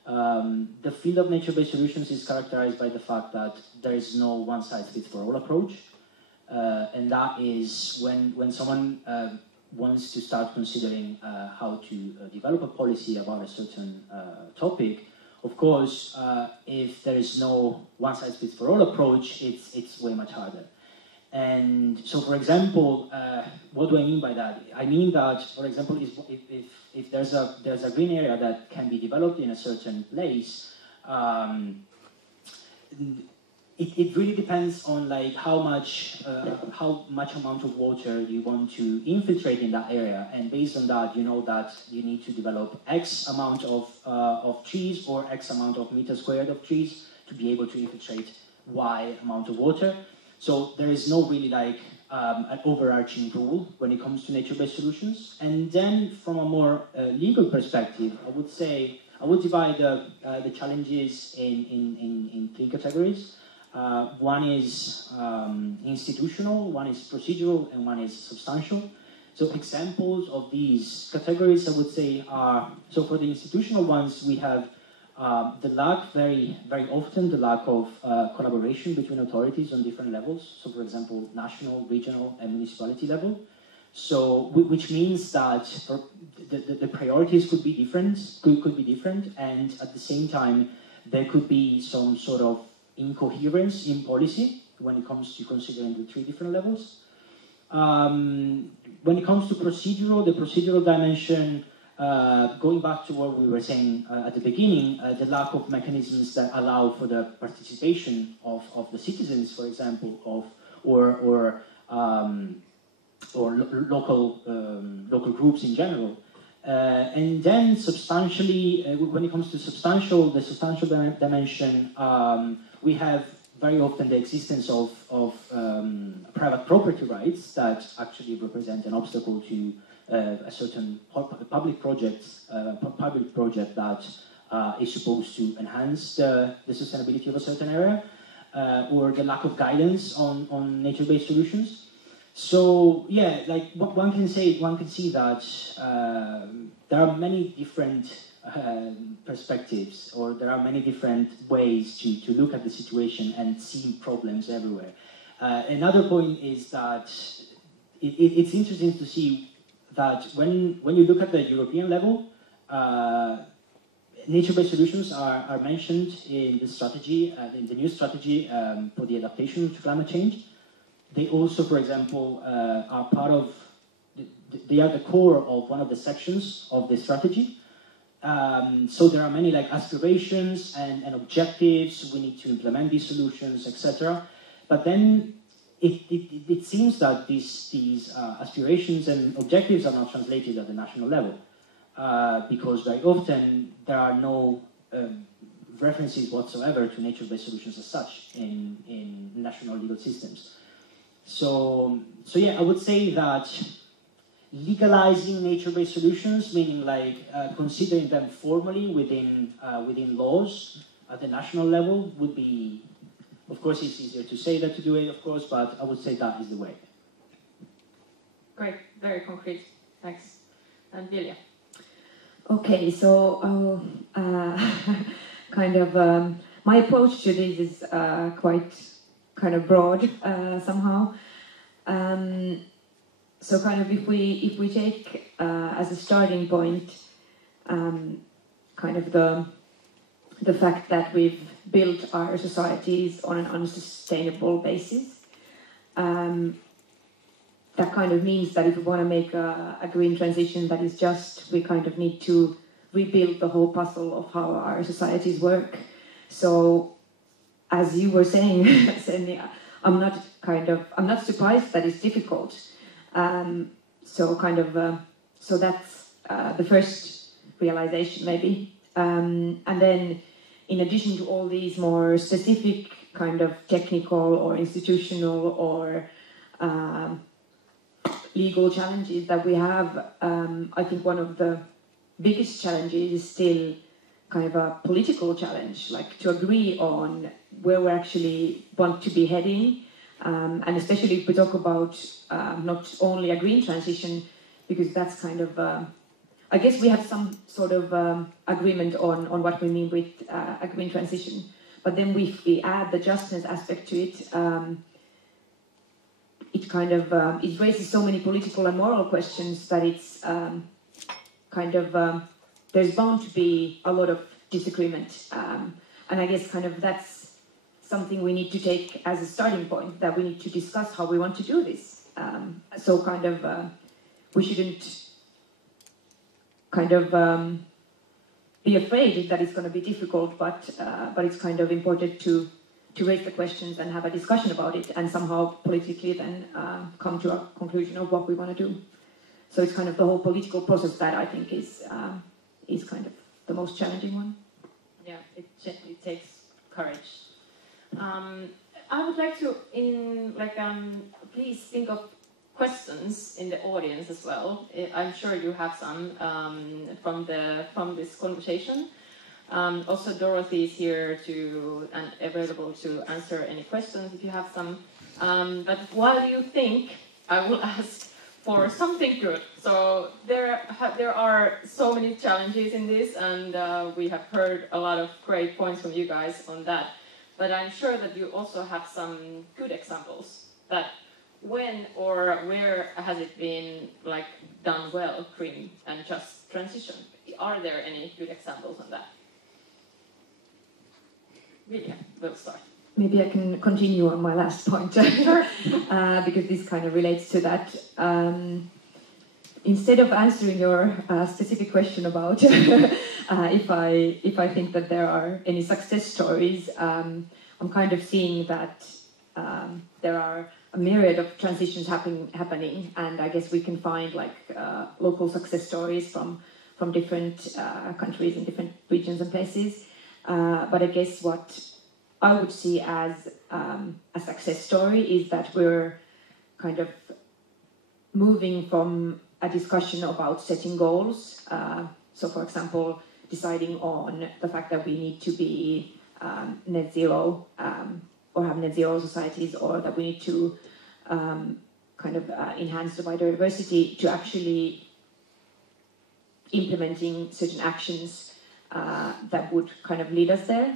the field of nature-based solutions is characterized by the fact that there is no one-size-fits-for-all approach. And that is when someone wants to start considering how to develop a policy about a certain topic, of course, if there is no one-size-fits-for-all approach, it's way much harder. And so, for example, what do I mean by that? I mean that, for example, if there's a green area that can be developed in a certain place, it really depends on like how much amount of water you want to infiltrate in that area, and based on that, you know that you need to develop X amount of trees or X amount of meters squared of trees to be able to infiltrate Y amount of water. So there is no really like an overarching rule when it comes to nature-based solutions. And then from a more legal perspective, I would say I would divide the challenges in three categories. One is institutional, one is procedural, and one is substantial. So examples of these categories, I would say, are, so for the institutional ones, we have the lack, very often, the lack of collaboration between authorities on different levels. So for example, national, regional, and municipality level. So, which means that the priorities could be different, and at the same time, there could be some sort of incoherence in policy when it comes to considering the three different levels. When it comes to the procedural dimension, going back to what we were saying at the beginning, the lack of mechanisms that allow for the participation of the citizens, for example, or local groups in general. And then substantially, when it comes to the substantial dimension, we have very often the existence of private property rights that actually represent an obstacle to a certain public project that is supposed to enhance the sustainability of a certain area, or the lack of guidance on nature-based solutions. So yeah, like one can see that there are many different perspectives, or there are many different ways to look at the situation and see problems everywhere. Another point is that it's interesting to see that when you look at the European level, nature-based solutions are mentioned in the strategy, in the new strategy for the adaptation to climate change. They also, for example, are part of, they are the core of one of the sections of the strategy. So there are many like aspirations and objectives. We need to implement these solutions, etc. But then it seems that these aspirations and objectives are not translated at the national level, because very often there are no references whatsoever to nature-based solutions as such in national legal systems. So yeah, I would say that legalizing nature-based solutions, meaning like considering them formally within laws at the national level, would be, of course, it's easier to say than to do it, of course, but I would say that is the way. Great, very concrete. Thanks. And Vilja. Okay, so kind of my approach to this is quite kind of broad somehow. So kind of if we take as a starting point kind of the fact that we've built our societies on an unsustainable basis, that kind of means that if we want to make a green transition that is just, we kind of need to rebuild the whole puzzle of how our societies work. So as you were saying, Senja, I'm not surprised that it's difficult. So that's the first realization maybe. And then, in addition to all these more specific kind of technical or institutional or legal challenges that we have, I think one of the biggest challenges is still kind of a political challenge, like to agree on where we actually want to be heading, and especially if we talk about not only a green transition, because that's kind of, I guess we have some sort of agreement on what we mean with a green transition, but then if we add the justness aspect to it, it kind of it raises so many political and moral questions that it's kind of there's bound to be a lot of disagreement, and I guess kind of that's something we need to take as a starting point, that we need to discuss how we want to do this. So kind of we shouldn't kind of be afraid that it's going to be difficult, but it's kind of important to raise the questions and have a discussion about it, and somehow politically then come to a conclusion of what we want to do. So it's kind of the whole political process that I think is kind of the most challenging one. Yeah, it takes courage. I would like to please think of questions in the audience as well. I'm sure you have some from this conversation. Also, Dorothy is here and available to answer any questions if you have some. But while you think, I will ask for something good. So there are so many challenges in this, and we have heard a lot of great points from you guys on that. But I'm sure that you also have some good examples that when or where has it been like done well, green and just transition? Are there any good examples on that? Yeah, we'll start. Maybe I can continue on my last point, because this kind of relates to that. Instead of answering your specific question about if I think that there are any success stories, I'm kind of seeing that there are a myriad of transitions happening, and I guess we can find like local success stories from different countries and different regions and places. But I guess what I would see as a success story is that we're kind of moving from a discussion about setting goals. So, for example, deciding on the fact that we need to be net zero or have net zero societies, or that we need to kind of enhance the biodiversity, to actually implementing certain actions that would kind of lead us there.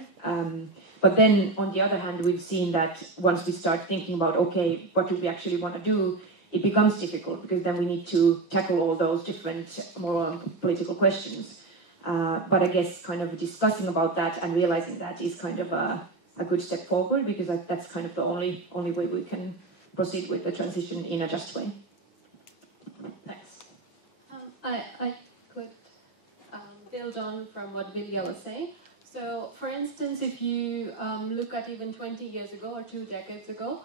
But then, on the other hand, we've seen that once we start thinking about, okay, what do we actually want to do, it becomes difficult, because then we need to tackle all those different moral and political questions. But I guess kind of discussing about that and realizing that is kind of a good step forward, because that's kind of the only way we can proceed with the transition in a just way. Thanks. I could build on from what Vilja was saying. So, for instance, if you look at even 20 years ago or 2 decades ago,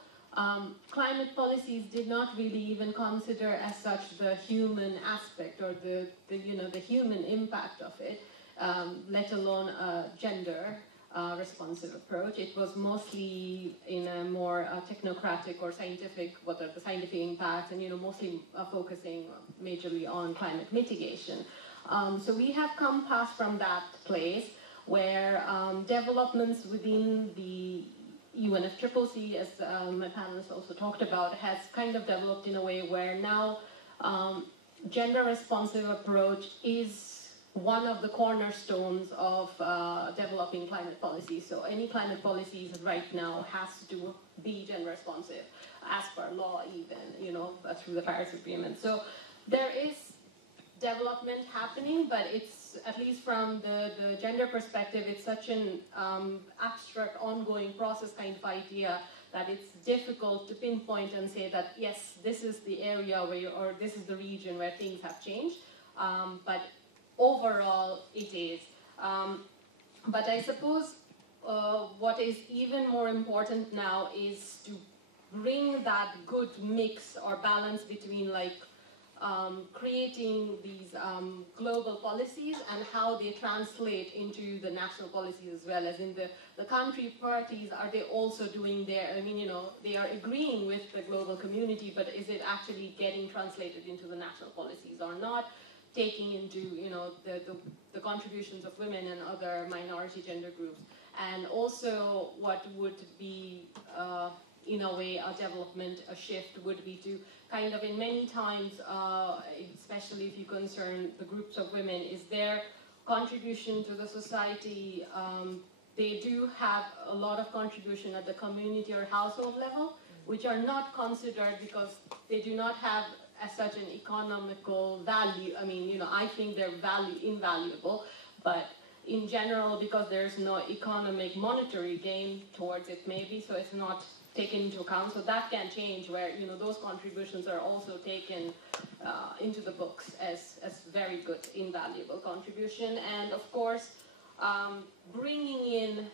climate policies did not really even consider as such the human aspect or the human impact of it, let alone a gender responsive approach. It was mostly in a more technocratic or scientific, what are the scientific impacts, and mostly focusing majorly on climate mitigation. So we have come past from that place, where developments within the UNFCCC, as my panelists also talked about, has kind of developed in a way where now gender-responsive approach is one of the cornerstones of developing climate policy. So any climate policies right now has to be gender-responsive, as per law even, through the Paris Agreement. So there is development happening, but it's, at least from the gender perspective, it's such an abstract, ongoing process kind of idea that it's difficult to pinpoint and say that, yes, this is the area where, or this is the region where things have changed. But overall, it is. But I suppose what is even more important now is to bring that good mix or balance between, like, creating these global policies and how they translate into the national policies as well. As in the country parties, are they also doing their, I mean, you know, they are agreeing with the global community, but is it actually getting translated into the national policies or not? Taking into, you know, the contributions of women and other minority gender groups. And also what would be, in a way, a development, a shift would be to kind of, in many times, especially if you concern the groups of women, is their contribution to the society, they do have a lot of contribution at the community or household level, which are not considered because they do not have as such an economical value. I mean, you know, I think they're invaluable, but in general, because there's no economic monetary gain towards it maybe, so it's not taken into account. So that can change where, you know, those contributions are also taken into the books as very good, invaluable contribution. And of course, bringing in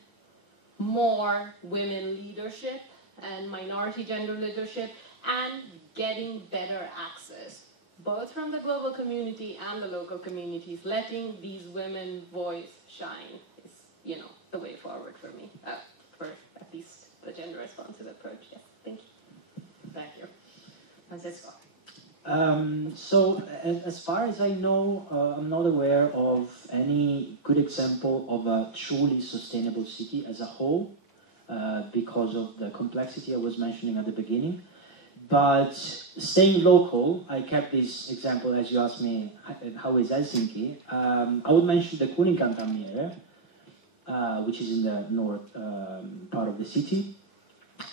more women leadership and minority gender leadership and getting better access, both from the global community and the local communities, letting these women voice shine is, you know, the way forward for me, for at least the gender responsive approach. Yes, thank you. Thank you. Francesco. So, as far as I know, I'm not aware of any good example of a truly sustainable city as a whole, because of the complexity I was mentioning at the beginning. But staying local, I kept this example as you asked me, how is Helsinki? I would mention the Kuninkaantami area, which is in the north part of the city,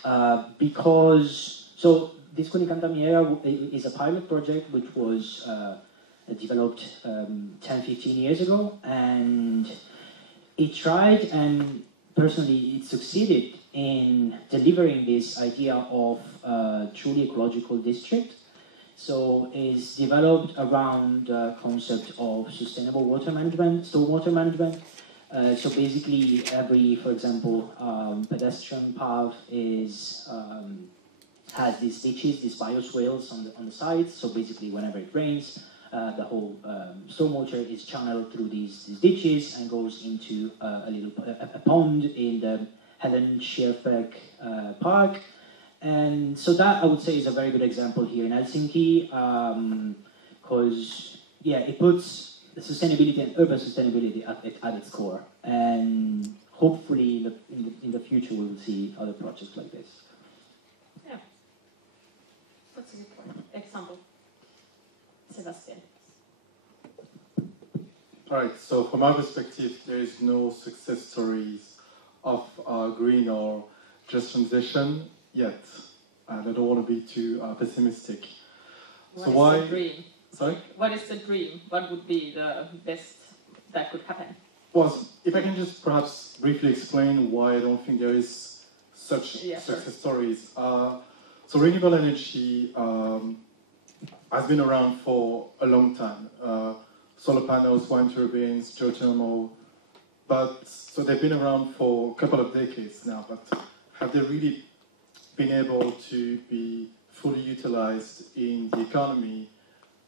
so this Kuninkaantami area is a pilot project which was developed 10-15 years ago, and it tried, and personally it succeeded in delivering this idea of a truly ecological district. So it's developed around the concept of sustainable water management, stormwater management. So basically for example, pedestrian path has these ditches, these bioswales on the sides. So basically whenever it rains, the whole stormwater is channeled through these ditches and goes into a pond in the Helen Scherfbeck Park. And so that, I would say, is a very good example here in Helsinki, because, it puts the sustainability and urban sustainability at its core. And hopefully in the future we will see other projects like this. Yeah. That's a good point. Example. Sebastian. All right, so from our perspective, there is no success stories of green or just transition yet. And I don't want to be too pessimistic. What is the dream? Sorry? What is the dream? What would be the best that could happen? Well, if I can just perhaps briefly explain why I don't think there is such success stories. So renewable energy has been around for a long time. Solar panels, wind turbines, geothermal, so they've been around for a couple of decades now, but have they really been able to be fully utilized in the economy?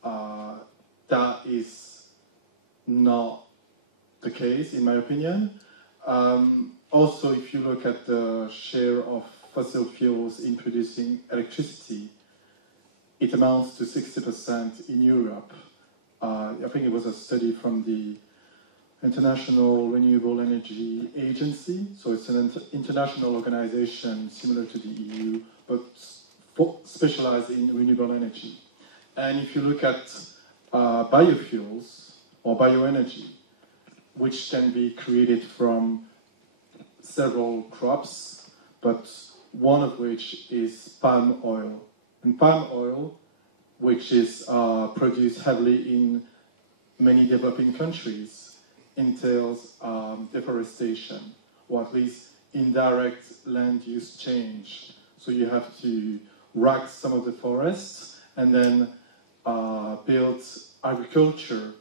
That is not the case, in my opinion. Also, if you look at the share of fossil fuels in producing electricity, it amounts to 60% in Europe. I think it was a study from the International Renewable Energy Agency, so it's an international organization similar to the EU, but specialized in renewable energy. And if you look at biofuels or bioenergy, which can be created from several crops, but one of which is palm oil. And palm oil, which is produced heavily in many developing countries, entails deforestation, or at least indirect land use change. So you have to rack some of the forests and then build agriculture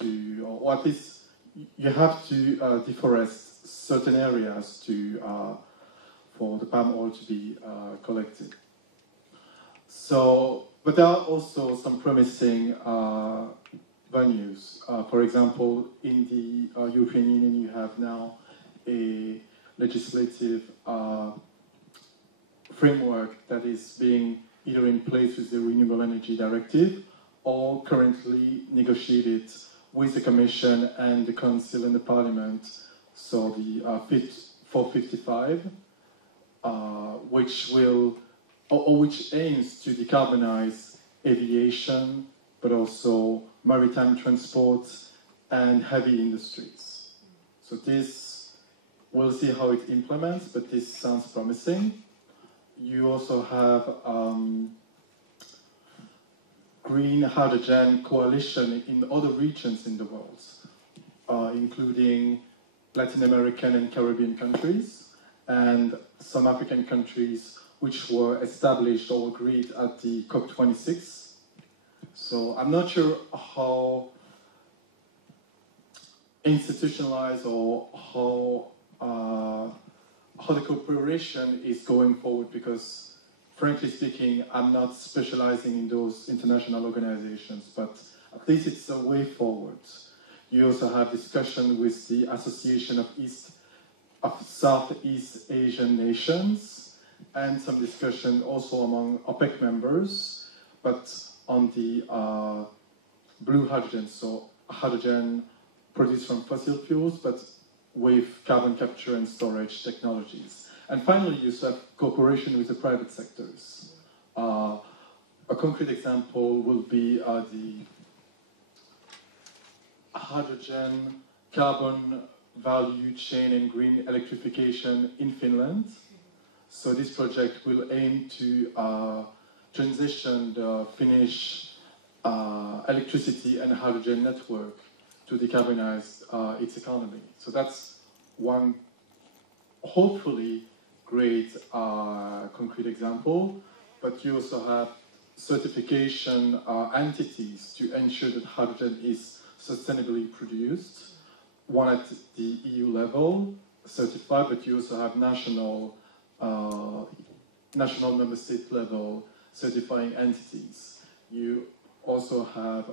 or at least you have to deforest certain areas for the palm oil to be collected. So but there are also some promising venues. For example, in the European Union, you have now a legislative framework that is being either in place with the Renewable Energy Directive or currently negotiated with the Commission and the Council and the Parliament, so the Fit for 55, which aims to decarbonize aviation, but also maritime transport and heavy industries. So this, we'll see how it implements, but this sounds promising. You also have green hydrogen coalition in other regions in the world, including Latin American and Caribbean countries, and some African countries which were established or agreed at the COP26. So I'm not sure how institutionalized or how the cooperation is going forward, because frankly speaking, I'm not specializing in those international organizations, but at least it's a way forward. You also have discussion with the Association of Southeast Asian Nations, and some discussion also among OPEC members, but on the blue hydrogen, so hydrogen produced from fossil fuels, but with carbon capture and storage technologies. And finally, you have cooperation with the private sectors. A concrete example will be the hydrogen carbon value chain and green electrification in Finland. So this project will aim to transition the Finnish electricity and hydrogen network to decarbonize its economy. So that's one, hopefully, great concrete example. But you also have certification entities to ensure that hydrogen is sustainably produced. One at the EU level, certified, but you also have national member state level certifying entities. You also have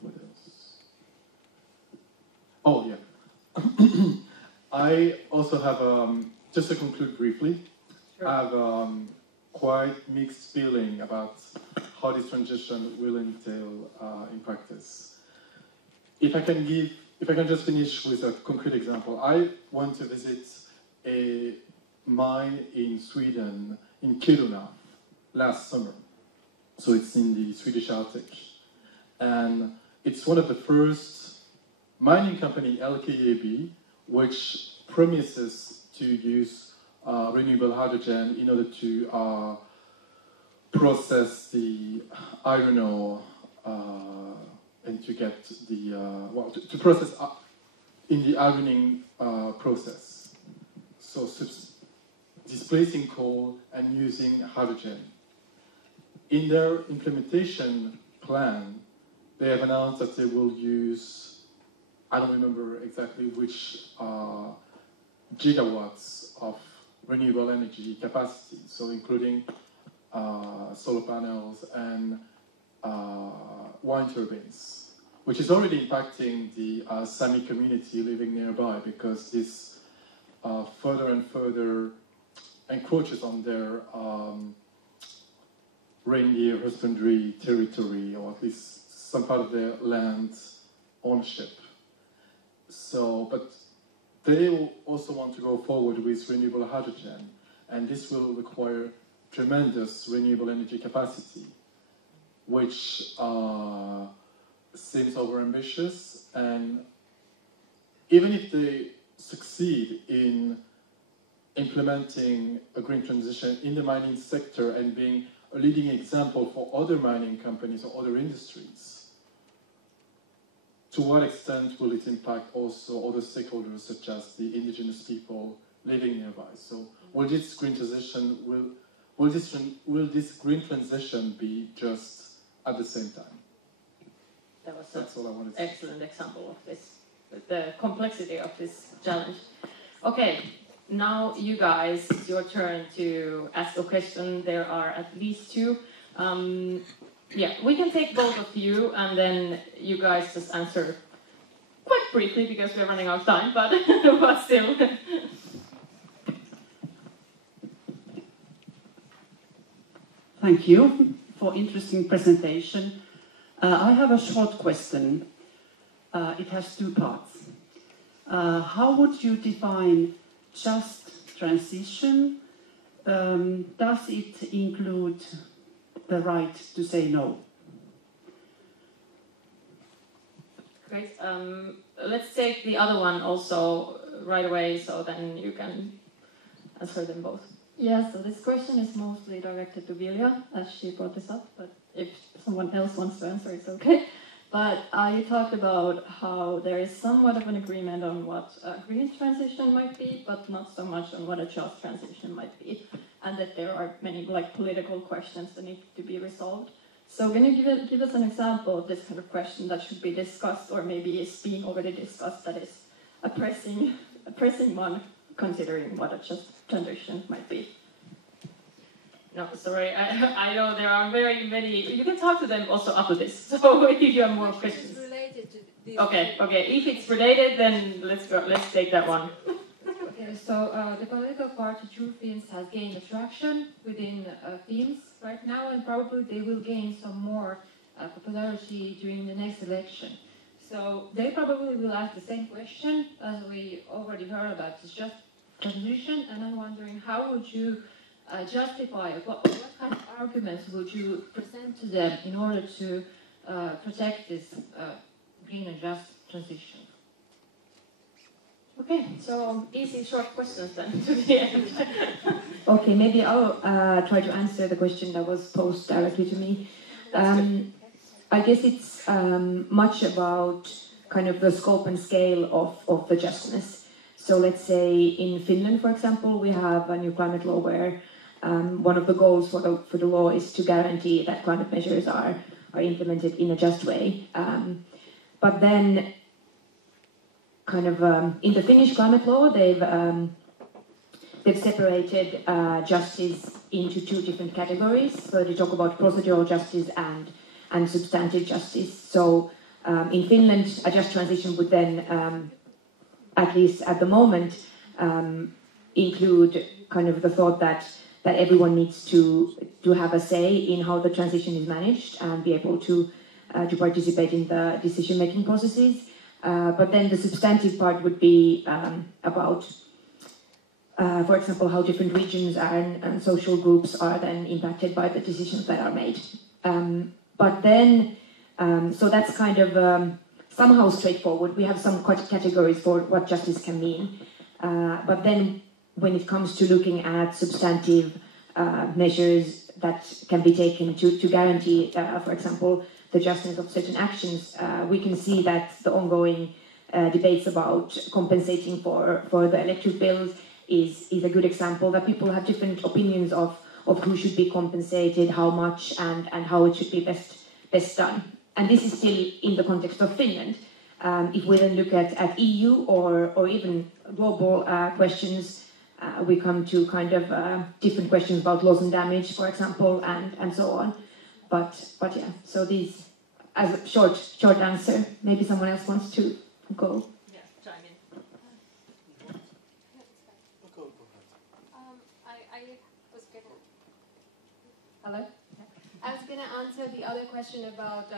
what else? Oh yeah. I also have just to conclude briefly. Sure. I have quite mixed feeling about how this transition will entail in practice. If I can just finish with a concrete example. I went to visit a mine in Sweden, in Kiruna, last summer. So it's in the Swedish Arctic. And it's one of the first mining company, LKAB, which promises to use renewable hydrogen in order to process the iron ore and to get the to process in the ironing process. So displacing coal and using hydrogen. In their implementation plan, they have announced that they will use, I don't remember exactly which gigawatts of renewable energy capacity, so including solar panels and wind turbines, which is already impacting the Sami community living nearby, because this further and further encroaches on their reindeer husbandry territory, or at least some part of their land ownership. So, but they also want to go forward with renewable hydrogen, and this will require tremendous renewable energy capacity, which seems overambitious. And even if they succeed in implementing a green transition in the mining sector and being a leading example for other mining companies or other industries, to what extent will it impact also other stakeholders, such as the indigenous people living nearby? So will this green transition will this green transition be just at the same time? That's all I wanted to say. Excellent example of this, the complexity of this challenge. Okay, now you guys, it's your turn to ask a question. There are at least two. Yeah, we can take both of you, and then you guys just answer quite briefly because we're running out of time, but, but still. Thank you for interesting presentation. I have a short question. It has two parts. How would you define just transition? Does it include the right to say no? Great. Let's take the other one also right away, so then you can answer them both. Yeah, so this question is mostly directed to Vilja, as she brought this up, but if someone else wants to answer, it's okay. But you talked about how there is somewhat of an agreement on what a green transition might be, but not so much on what a just transition might be, and that there are many political questions that need to be resolved. So can you give us an example of this kind of question that should be discussed, or maybe is being already discussed, that is a pressing one, considering what a just transition might be? No, sorry, I know there are very many. You can talk to them also after this, so if you have more questions. It's related to this. Okay, if it's related, then let's take that one. Okay, so the political party True Finns has gained traction within Finns right now, and probably they will gain some more popularity during the next election. So they probably will ask the same question as we already heard about. It's just transition, and I'm wondering, how would you justify it? What kind of arguments would you present to them in order to protect this green and just transition? Okay, so easy short questions then to the end. Okay, maybe I'll try to answer the question that was posed directly to me. I guess it's much about kind of the scope and scale of the justness. So let's say in Finland, for example, we have a new climate law where one of the goals for the law is to guarantee that climate measures are implemented in a just way. But then kind of in the Finnish climate law, they've separated justice into two different categories. So they talk about procedural justice and substantive justice. So in Finland, a just transition would then, at least at the moment, include kind of the thought that everyone needs to have a say in how the transition is managed and be able to participate in the decision-making processes. But then the substantive part would be about, for example, how different regions and social groups are then impacted by the decisions that are made. But then, so that's kind of somehow straightforward. We have some categories for what justice can mean. But then when it comes to looking at substantive measures that can be taken to guarantee, for example, the justness of certain actions, we can see that the ongoing debates about compensating for the electric bills is a good example, that people have different opinions of who should be compensated, how much, and how it should be best done. And this is still in the context of Finland. If we then look at EU or even global questions, we come to kind of different questions about loss and damage, for example, and so on. But yeah, so these, as a short answer, maybe someone else wants to go. Yeah, chime in. I was going to answer the other question about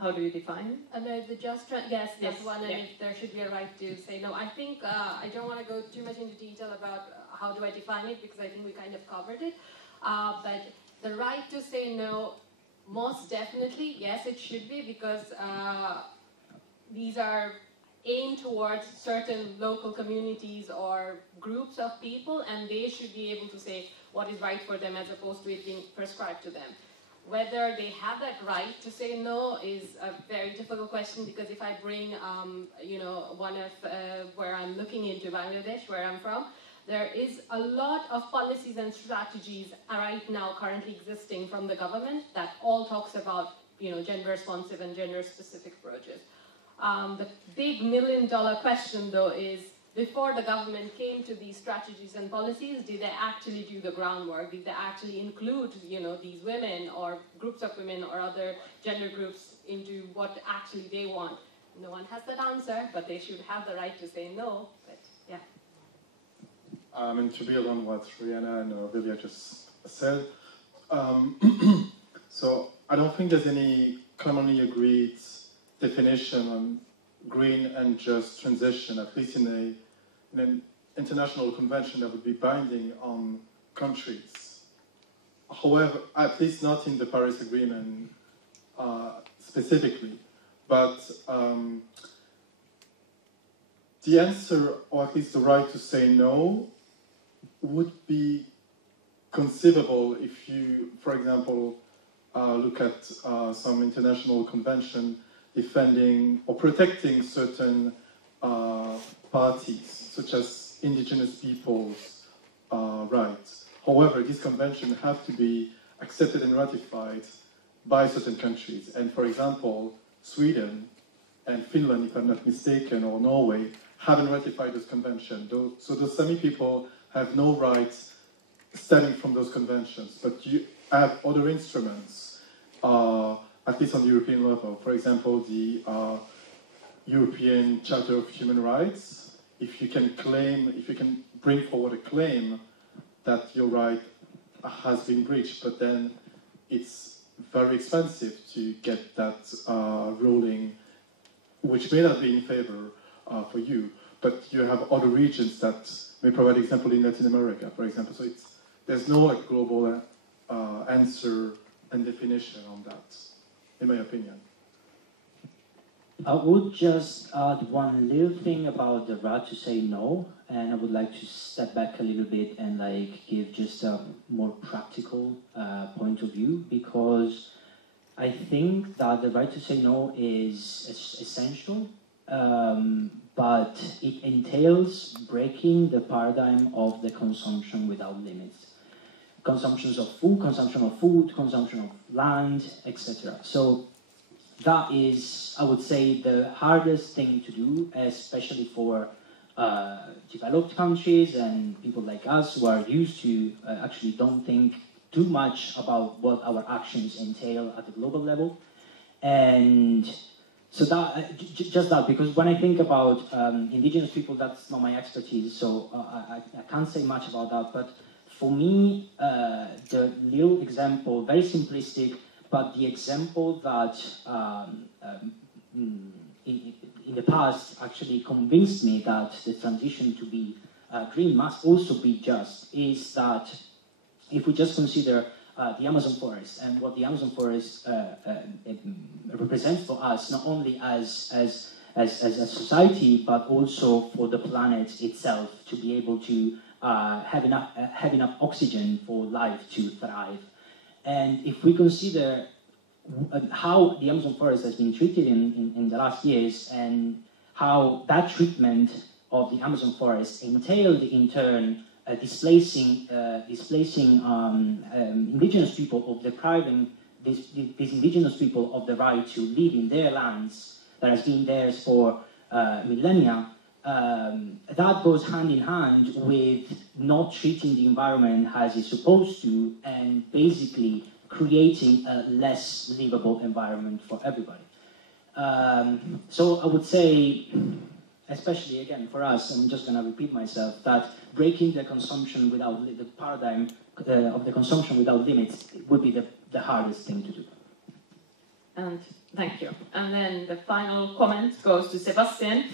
How do you define? the just yes, that's one, and yeah. if there should be a right to say no. I think I don't want to go too much into detail about how do I define it, because I think we kind of covered it. But the right to say no, most definitely, yes, it should be, because these are aimed towards certain local communities or groups of people, and they should be able to say what is right for them as opposed to it being prescribed to them. Whether they have that right to say no is a very difficult question, because if I bring, one of where I'm looking into Bangladesh, where I'm from, there is a lot of policies and strategies right now currently existing from the government that all talks about, gender responsive and gender specific approaches. The big $1 million question though is, before the government came to these strategies and policies, did they actually do the groundwork? Did they actually include, you know, these women or groups of women or other gender groups into what actually they want? No one has that answer, but they should have the right to say no. But yeah. And to build on what Rihanna and Vilja just said, so I don't think there's any commonly agreed definition on green and just transition, at least in an international convention that would be binding on countries. However, at least not in the Paris Agreement specifically, but the answer, or at least the right to say no, would be conceivable if you, for example, look at some international convention defending or protecting certain parties, such as indigenous peoples' rights. However, these conventions have to be accepted and ratified by certain countries. And for example, Sweden and Finland, if I'm not mistaken, or Norway, haven't ratified this convention. So the Sami people have no rights stemming from those conventions, but you have other instruments, at least on the European level. For example, the European Charter of Human Rights. If you can bring forward a claim that your right has been breached, but then it's very expensive to get that ruling, which may not be in favor for you, but you have other regions that may provide example in Latin America, for example. So there's no like global answer and definition on that, in my opinion. I would just add one little thing about the right to say no, and I would like to step back a little bit and like give just a more practical point of view, because I think that the right to say no is essential, but it entails breaking the paradigm of the consumption without limits. Consumption of food, consumption of land, etc. So that is, I would say, the hardest thing to do, especially for developed countries and people like us who are used to actually don't think too much about what our actions entail at the global level. And so that, just that, because when I think about indigenous people, that's not my expertise, so I can't say much about that. But for me, the little example, very simplistic, but the example that in the past actually convinced me that the transition to be green must also be just, is that if we just consider the Amazon forest and what the Amazon forest represents for us, not only as a society, but also for the planet itself, to be able to have enough oxygen for life to thrive. And if we consider how the Amazon forest has been treated in the last years, and how that treatment of the Amazon forest entailed in turn displacing indigenous people, of depriving these indigenous people of the right to live in their lands that has been theirs for millennia, that goes hand in hand with not treating the environment as it's supposed to, and basically creating a less livable environment for everybody. So I would say, especially again for us, I'm just going to repeat myself, that breaking the consumption without the paradigm of the consumption without limits would be the hardest thing to do. And thank you. And then the final comment goes to Sebastian.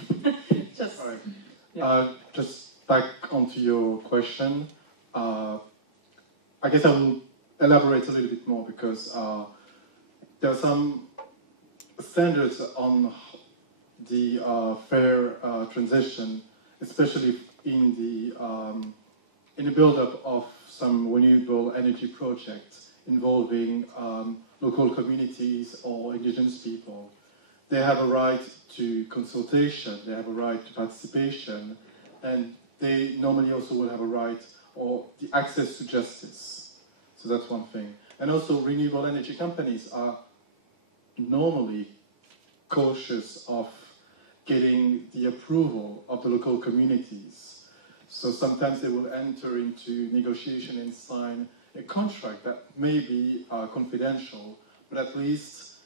Just back onto your question. I guess I will elaborate a little bit more, because there are some standards on the fair transition, especially in the build-up of some renewable energy projects involving local communities or indigenous people. They have a right to consultation, they have a right to participation, and they normally also will have a right or the access to justice. So that's one thing. And also renewable energy companies are normally cautious of getting the approval of the local communities. So sometimes they will enter into negotiation and sign a contract that may be confidential, but at least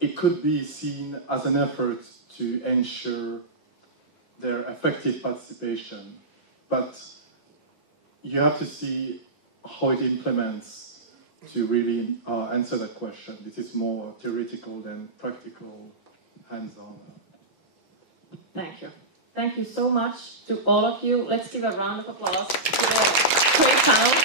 it could be seen as an effort to ensure their effective participation. But you have to see how it implements to really answer that question. This is more theoretical than practical, hands-on. Thank you. Thank you so much to all of you. Let's give a round of applause to the great panel.